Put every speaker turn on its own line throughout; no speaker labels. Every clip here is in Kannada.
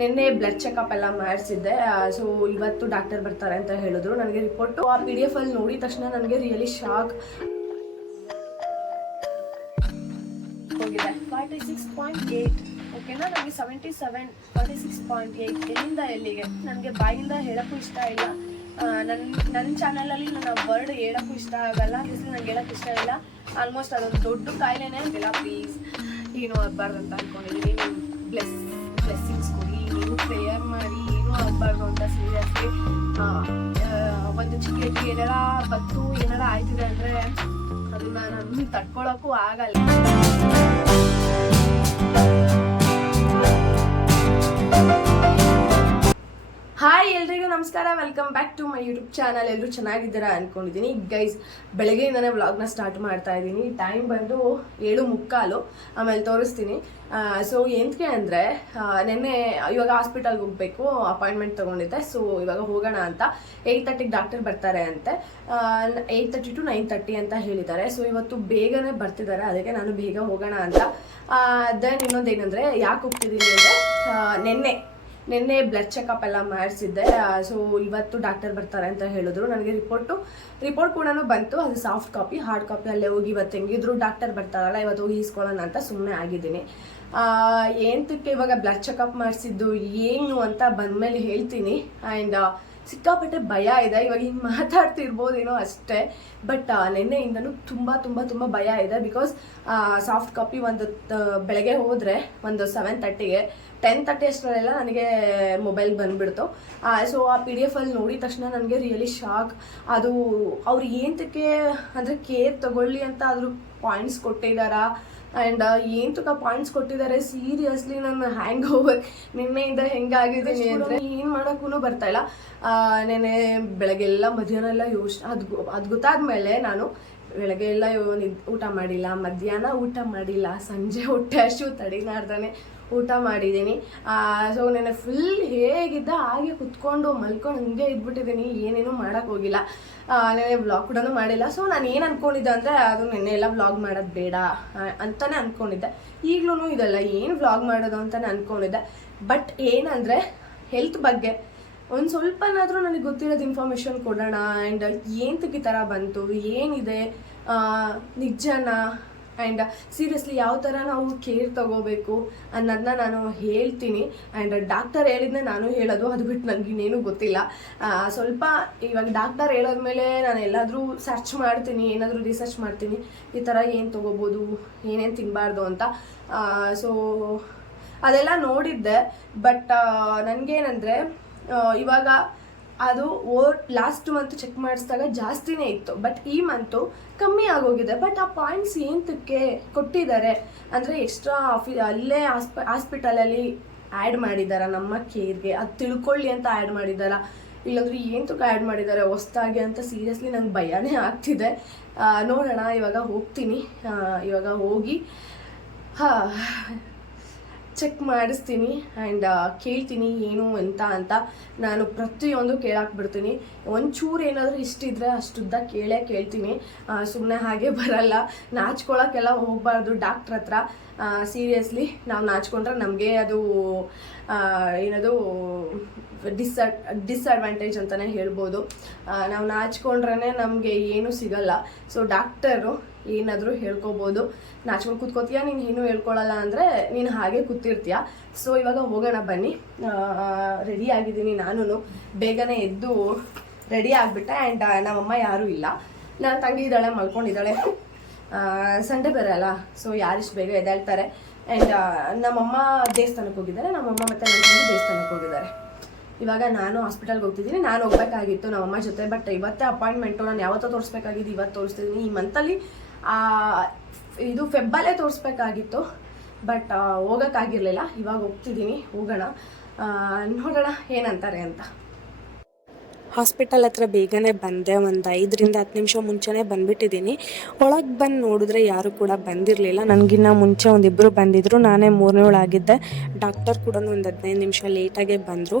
ನಿನ್ನೆ ಬ್ಲಡ್ ಚೆಕಪ್ ಎಲ್ಲ ಮಾಡಿಸಿದ್ದೆ. ಸೊ ಇವತ್ತು ಡಾಕ್ಟರ್ ಬರ್ತಾರೆ ಅಂತ ಹೇಳಿದ್ರು. ನನಗೆ ರಿಪೋರ್ಟು ಆ ಪಿ ಡಿ ಎಫ್ ಅಲ್ಲಿ ನೋಡಿದ ತಕ್ಷಣ ನನಗೆ ರಿಯಲಿ ಶಾಕ್ ಹೋಗಿದೆ. ಫಾರ್ಟಿ ಸಿಕ್ಸ್ ಪಾಯಿಂಟ್ ಏಯ್ಟ್ ಓಕೆನಾ ನನಗೆ seventy seven forty six point eight ಎಲ್ಲಿಂದ, ಎಲ್ಲಿಗೆ? ನನಗೆ ಬಾಯಿಂದ ಹೇಳೋಕ್ಕೂ ಇಷ್ಟ ಇಲ್ಲ. ನನ್ನ ನನ್ನ ಚಾನಲಲ್ಲಿ ನನ್ನ ವರ್ಡ್ ಹೇಳೋಕ್ಕೂ ಇಷ್ಟ ಆಗಲ್ಲ. ಬಿಸಿಲು ನಂಗೆ ಹೇಳೋಕ್ಕೆ ಇಷ್ಟ ಇಲ್ಲ. ಆಲ್ಮೋಸ್ಟ್ ಅದೊಂದು ದೊಡ್ಡ ಕಾಯಿಲೆನೇ ಅಂತಿಲ್ಲ ಪ್ಲೀಸ್ ಏನು ಆಗಬಾರ್ದು ಅಂತ ಅಂದ್ಕೊಂಡಿದ್ದೀನಿ ನೀವು ಬ್ಲೆಸ್ ಬ್ಲೆಸ್ಸಿಂಗ್ಸ್ ಕೊಡಿ. ನೀವು ಪ್ರೇಯರ್ ಮಾಡಿ ಏನೂ ಆಗಬಾರ್ದು ಅಂತ ಸೀರಿಯಸ್ಲಿ ಒಂದು ಚಿಕ್ಕ ಹೆಜ್ಜೆ ಏನಾರ ಬತ್ತು ಏನಾರ ಆಯ್ತಿದೆ ಅಂದರೆ ಅದನ್ನ ನಾನು ತಡ್ಕೊಳಕ್ಕೂ ಆಗಲ್ಲ. Welcome back to my YouTube channel ಎಲ್ಲರೂ ಚೆನ್ನಾಗಿದ್ದೀರಾ ಅನ್ಕೊಂಡಿದ್ದೀನಿ. ಗೈಸ್ ಬೆಳಗ್ಗೆಯಿಂದನೇ ವ್ಲಾಗ್ನ ಸ್ಟಾರ್ಟ್ ಮಾಡ್ತಾ ಇದ್ದೀನಿ. ಟೈಮ್ ಬಂದು ಏಳು ಮುಕ್ಕಾಲು. ಆಮೇಲೆ ತೋರಿಸ್ತೀನಿ. ಸೊ ಏನಕ್ಕೆ ಅಂದರೆ ನಿನ್ನೆ ಇವಾಗ ಹಾಸ್ಪಿಟಲ್ಗೆ ಹೋಗಬೇಕು ಅಪಾಯಿಂಟ್ಮೆಂಟ್ ತೊಗೊಂಡಿದ್ದೆ. ಸೊ ಇವಾಗ ಹೋಗೋಣ ಅಂತ. ಏಯ್ಟ್ ತರ್ಟಿಗೆ ಡಾಕ್ಟರ್ ಬರ್ತಾರೆ ಅಂತೆ. Eight thirty to nine thirty ಅಂತ ಹೇಳಿದ್ದಾರೆ. ಸೊ ಇವತ್ತು ಬೇಗನೆ ಬರ್ತಿದ್ದಾರೆ. ಅದಕ್ಕೆ ನಾನು ಬೇಗ ಹೋಗೋಣ ಅಂತ. ದೆನ್ ಇನ್ನೊಂದು ಏನಂದರೆ ಯಾಕೆ ಹೋಗ್ತಿದ್ದೀನಿ ಅಂದರೆ ನಿನ್ನೆ ನಿನ್ನೆ ಬ್ಲಡ್ ಚೆಕಪ್ ಎಲ್ಲ ಮಾಡಿಸಿದ್ದೆ. ಸೊ ಇವತ್ತು ಡಾಕ್ಟರ್ ಬರ್ತಾರೆ ಅಂತ ಹೇಳಿದ್ರು. ನನಗೆ ರಿಪೋರ್ಟು ರಿಪೋರ್ಟ್ ಕೂಡ ಬಂತು. ಅದು ಸಾಫ್ಟ್ ಕಾಪಿ ಹಾರ್ಡ್ ಕಾಪಿ ಅಲ್ಲೇ ಹೋಗಿ ಇವತ್ತು ಹೆಂಗಿದ್ರು ಡಾಕ್ಟರ್ ಬರ್ತಾರಲ್ಲ, ಇವತ್ತು ಹೋಗಿ ಇಸ್ಕೊಳ್ಳೋಣ ಅಂತ ಸುಮ್ಮನೆ ಆಗಿದ್ದೀನಿ. ಏನ್ತಕ್ಕೆ ಇವಾಗ ಬ್ಲಡ್ ಚೆಕಪ್ ಮಾಡಿಸಿದ್ದು, ಏನು ಅಂತ ಬಂದಮೇಲೆ ಹೇಳ್ತೀನಿ. ಆ್ಯಂಡ್ ಸಿಕ್ಕಾಪಟ್ಟೆ ಭಯ ಇದೆ. ಇವಾಗ ಹಿಂಗೆ ಮಾತಾಡ್ತಿರ್ಬೋದೇನೋ ಅಷ್ಟೇ. ಬಟ್ ನಿನ್ನೆಯಿಂದನೂ ತುಂಬ ತುಂಬ ತುಂಬ ಭಯ ಇದೆ ಬಿಕಾಸ್ ಸಾಫ್ಟ್ ಕಾಪಿ ಒಂದು ಬೆಳಗ್ಗೆ ಹೋದರೆ ಒಂದು ಸೆವೆನ್ ತರ್ಟಿಗೆ ಟೆನ್ ತರ್ಟಿ ಅಷ್ಟರಲ್ಲೆಲ್ಲ ನನಗೆ ಮೊಬೈಲ್ ಬಂದುಬಿಡ್ತು. ಸೊ ಆ ಪಿ ಡಿ ಎಫ್ ಅಲ್ಲಿ ನೋಡಿದ ತಕ್ಷಣ ನನಗೆ ರಿಯಲಿ ಶಾಕ್ ಅದು ಅವ್ರು ಏನಕ್ಕೆ ಅಂದರೆ ಕೇರ್ ತಗೊಳ್ಳಿ ಅಂತ ಅದ್ರ ಪಾಯಿಂಟ್ಸ್ ಕೊಟ್ಟಿದ್ದಾರಾ? ಆ್ಯಂಡ್ ಏನು ತುಕ ಪಾಯಿಂಟ್ಸ್ ಕೊಟ್ಟಿದ್ದಾರೆ? ಸೀರಿಯಸ್ಲಿ ನನ್ನ ಹ್ಯಾಂಗ್ ಓವರ್ ನಿನ್ನೆಯಿಂದ ಹೆಂಗಾಗಿದ್ದೀನಿ ಅಂದರೆ ಏನು ಮಾಡೋಕ್ಕೂ ಬರ್ತಾ ಇಲ್ಲ. ಆ, ನೆನ್ನೆ ಬೆಳಗ್ಗೆಲ್ಲ ಮಧ್ಯಾಹ್ನ ಎಲ್ಲ ಯೋಚನೆ ಅದು ಅದು ಗೊತ್ತಾದ್ಮೇಲೆ ನಾನು ಬೆಳಗ್ಗೆ ಎಲ್ಲ ಊಟ ಮಾಡಿಲ್ಲ ಮಧ್ಯಾಹ್ನ ಊಟ ಮಾಡಿಲ್ಲ ಸಂಜೆ ಹೊಟ್ಟೆ ಅಷ್ಟು ತಡಿನಾರ್ದಾನೆ. ಊಟ ಮಾಡಿದ್ದೀನಿ. ಸೊ ನೆನೆ ಫುಲ್ ಹೇಗಿದ್ದ ಹಾಗೆ ಕುತ್ಕೊಂಡು ಮಲ್ಕೊಂಡು ಹಂಗೆ ಇದ್ಬಿಟ್ಟಿದ್ದೀನಿ. ಏನೇನು ಹೋಗಿಲ್ಲ. ನೆನೆ ಬ್ಲಾಗ್ ಕೂಡ ಮಾಡಿಲ್ಲ. ಸೊ ನಾನು ಏನು ಅಂದ್ಕೊಂಡಿದ್ದೆ ಅಂದರೆ ಅದು ನೆನ್ನೆ ಎಲ್ಲ ವ್ಲಾಗ್ ಮಾಡೋದು ಬೇಡ ಅಂತಲೇ ಅಂದ್ಕೊಂಡಿದ್ದೆ ಈಗಲೂ ಇದೆಲ್ಲ, ಏನು ವ್ಲಾಗ್ ಮಾಡೋದು ಅಂತಲೇ ಅಂದ್ಕೊಂಡಿದ್ದೆ ಬಟ್ ಏನಂದರೆ ಹೆಲ್ತ್ ಬಗ್ಗೆ ಒಂದು ಸ್ವಲ್ಪನಾದರೂ ನನಗೆ ಗೊತ್ತಿರೋದು ಇನ್ಫಾರ್ಮೇಷನ್ ಕೊಡೋಣ ಆ್ಯಂಡ್ ಏನ್ ಈ ಥರ ಬಂತು, ಏನಿದೆ ನಿಜನಾ ಆ್ಯಂಡ್ ಸೀರಿಯಸ್ಲಿ ಯಾವ ಥರ ನಾವು ಕೇರ್ ತಗೋಬೇಕು ಅನ್ನೋದನ್ನ ನಾನು ಹೇಳ್ತೀನಿ. ಆ್ಯಂಡ್ ಡಾಕ್ಟರ್ ಹೇಳಿದ್ನ ನಾನು ಹೇಳೋದು, ಅದು ಬಿಟ್ಟು ನನಗೆ ಇನ್ನೇನು ಗೊತ್ತಿಲ್ಲ. ಸ್ವಲ್ಪ ಇವಾಗ ಡಾಕ್ಟರ್ ಹೇಳೋದ್ಮೇಲೆ ನಾನು ಎಲ್ಲಾದರೂ ಸರ್ಚ್ ಮಾಡ್ತೀನಿ, ಏನಾದರೂ ರಿಸರ್ಚ್ ಮಾಡ್ತೀನಿ. ಈ ಥರ ಏನು ತೊಗೋಬೋದು, ಏನೇನು ತಿನ್ನಬಾರ್ದು ಅಂತ. ಸೊ ಅದೆಲ್ಲ ನೋಡಿದ್ದೆ. ಬಟ್ ನನಗೇನಂದರೆ ಇವಾಗ ಅದು ಓ ಲಾಸ್ಟ್ ಮಂತ್ ಚೆಕ್ ಮಾಡಿಸಿದಾಗ ಜಾಸ್ತಿನೇ ಇತ್ತು. ಬಟ್ ಈ ಮಂತು ಕಮ್ಮಿ ಆಗೋಗಿದೆ. ಬಟ್ ಆ ಪಾಯಿಂಟ್ಸ್ ಏನಕ್ಕೆ ಕೊಟ್ಟಿದ್ದಾರೆ? ಅಂದರೆ ಎಕ್ಸ್ಟ್ರಾ ಆಫಿ ಅಲ್ಲೇ ಆಸ್ಪ ಹಾಸ್ಪಿಟಲಲ್ಲಿ ಆ್ಯಡ್ ಮಾಡಿದಾರ ನಮ್ಮ ಕೇರ್ಗೆ? ಅದು ತಿಳ್ಕೊಳ್ಳಿ ಅಂತ ಆ್ಯಡ್ ಮಾಡಿದಾರ ಇಲ್ಲಾಂದ್ರೆ ಏನಕ್ಕೆ ಆ್ಯಡ್ ಮಾಡಿದ್ದಾರೆ? ಹೊಸ್ದಾಗಿ ಅಂತ ಸೀರಿಯಸ್ಲಿ ನಂಗೆ ಭಯನೇ ಆಗ್ತಿದೆ. ನೋಡೋಣ. ಇವಾಗ ಹೋಗ್ತೀನಿ. ಇವಾಗ ಹೋಗಿ. ಹಾ ಚೆಕ್ ಮಾಡಿಸ್ತೀನಿ ಆ್ಯಂಡ್ ಕೇಳ್ತೀನಿ ಏನು ಅಂತ ಅಂತ ನಾನು ಪ್ರತಿಯೊಂದು ಕೇಳಾಕ್ಬಿಡ್ತೀನಿ. ಒಂಚೂರು ಏನಾದರೂ ಇಷ್ಟಿದ್ರೆ ಅಷ್ಟುದ್ದ ಕೇಳೇ ಕೇಳ್ತೀನಿ. ಸುಮ್ಮನೆ ಹಾಗೆ ಬರಲ್ಲ. ನಾಚ್ಕೊಳಕ್ಕೆಲ್ಲ ಹೋಗಬಾರ್ದು ಡಾಕ್ಟ್ರ್ ಹತ್ರ. ಸೀರಿಯಸ್ಲಿ ನಾವು ನಾಚ್ಕೊಂಡ್ರೆ ನಮಗೆ ಅದು ಏನದು ಡಿಸ್ಅಡ್ ಡಿಸ್ಅಡ್ವಾಂಟೇಜ್ ಅಂತಲೇ ಹೇಳ್ಬೋದು. ನಾವು ನಾಚ್ಕೊಂಡ್ರೇ ನಮಗೆ ಏನೂ ಸಿಗಲ್ಲ. ಸೊ ಡಾಕ್ಟರು ಏನಾದರೂ ಹೇಳ್ಕೊಬೋದು. ನಾಚ್ಕೊಂಡು ಕೂತ್ಕೋತೀಯ? ನೀನು ಏನು ಹೇಳ್ಕೊಳಲ್ಲ ಅಂದರೆ ನೀನು ಹಾಗೆ ಕೂತಿರ್ತೀಯ? ಸೊ ಇವಾಗ ಹೋಗೋಣ ಬನ್ನಿ. ರೆಡಿ ಆಗಿದ್ದೀನಿ ನಾನು ಬೇಗನೆ ಎದ್ದು ರೆಡಿ ಆಗಿಬಿಟ್ಟೆ ಆ್ಯಂಡ್ ನಮ್ಮಮ್ಮ ಯಾರೂ ಇಲ್ಲ. ನನ್ನ ತಂಗಿ ಇದ್ದಾಳೆ, ಮಲ್ಕೊಂಡಿದ್ದಾಳೆ. ಸಂಡೇ ಬೇರೆ ಅಲ್ಲ. ಸೊ ಯಾರಿಷ್ಟು ಬೇಗ ಎದ್ದೇಳ್ತಾರೆ. ಆ್ಯಂಡ್ ನಮ್ಮಮ್ಮ ದೇವಸ್ಥಾನಕ್ಕೆ ಹೋಗಿದ್ದಾರೆ. ನಮ್ಮಮ್ಮ ಮತ್ತು ನನ್ನ ತಂಗಿ ದೇವಸ್ಥಾನಕ್ಕೆ ಹೋಗಿದ್ದಾರೆ. ಇವಾಗ ನಾನು ಹಾಸ್ಪಿಟಲ್ಗೆ ಹೋಗ್ತಿದ್ದೀನಿ. ನಾನು ಹೋಗ್ಬೇಕಾಗಿತ್ತು ನಮ್ಮಮ್ಮ ಜೊತೆ ಬಟ್ ಇವತ್ತೇ ಅಪಾಯಿಂಟ್ಮೆಂಟು ನಾನು ಯಾವತ್ತೋ ತೋರಿಸ್ಬೇಕಾಗಿದ್ದು ಇವತ್ತು ತೋರಿಸ್ತಿದ್ದೀನಿ. ಈ ಮಂತಲ್ಲಿ ಇದು ಫೆಬ್ಬಲ್ಲೇ ತೋರಿಸ್ಬೇಕಾಗಿತ್ತು ಬಟ್ ಹೋಗೋಕ್ಕಾಗಿರಲಿಲ್ಲ. ಇವಾಗ ಹೋಗ್ತಿದ್ದೀನಿ ಹೋಗೋಣ. ನೋಡೋಣ ಏನಂತಾರೆ ಅಂತ.
ಹಾಸ್ಪಿಟಲ್ ಹತ್ರ ಬೇಗನೆ ಬಂದೆ ಒಂದು ಐದರಿಂದ ಹತ್ತು ನಿಮಿಷ ಮುಂಚೆನೇ ಬಂದ್ಬಿಟ್ಟಿದ್ದೀನಿ. ಒಳಗೆ ಬಂದು ನೋಡಿದ್ರೆ ಯಾರು ಕೂಡ ಬಂದಿರಲಿಲ್ಲ. ನನಗಿನ್ನ ಮುಂಚೆ ಒಂದಿಬ್ಬರು ಬಂದಿದ್ದರು ನಾನೇ ಮೂರನೇವಳಾಗಿದ್ದೆ ಡಾಕ್ಟರ್ ಕೂಡ ಒಂದು ಹದಿನೈದು ನಿಮಿಷ ಲೇಟಾಗೆ ಬಂದರು.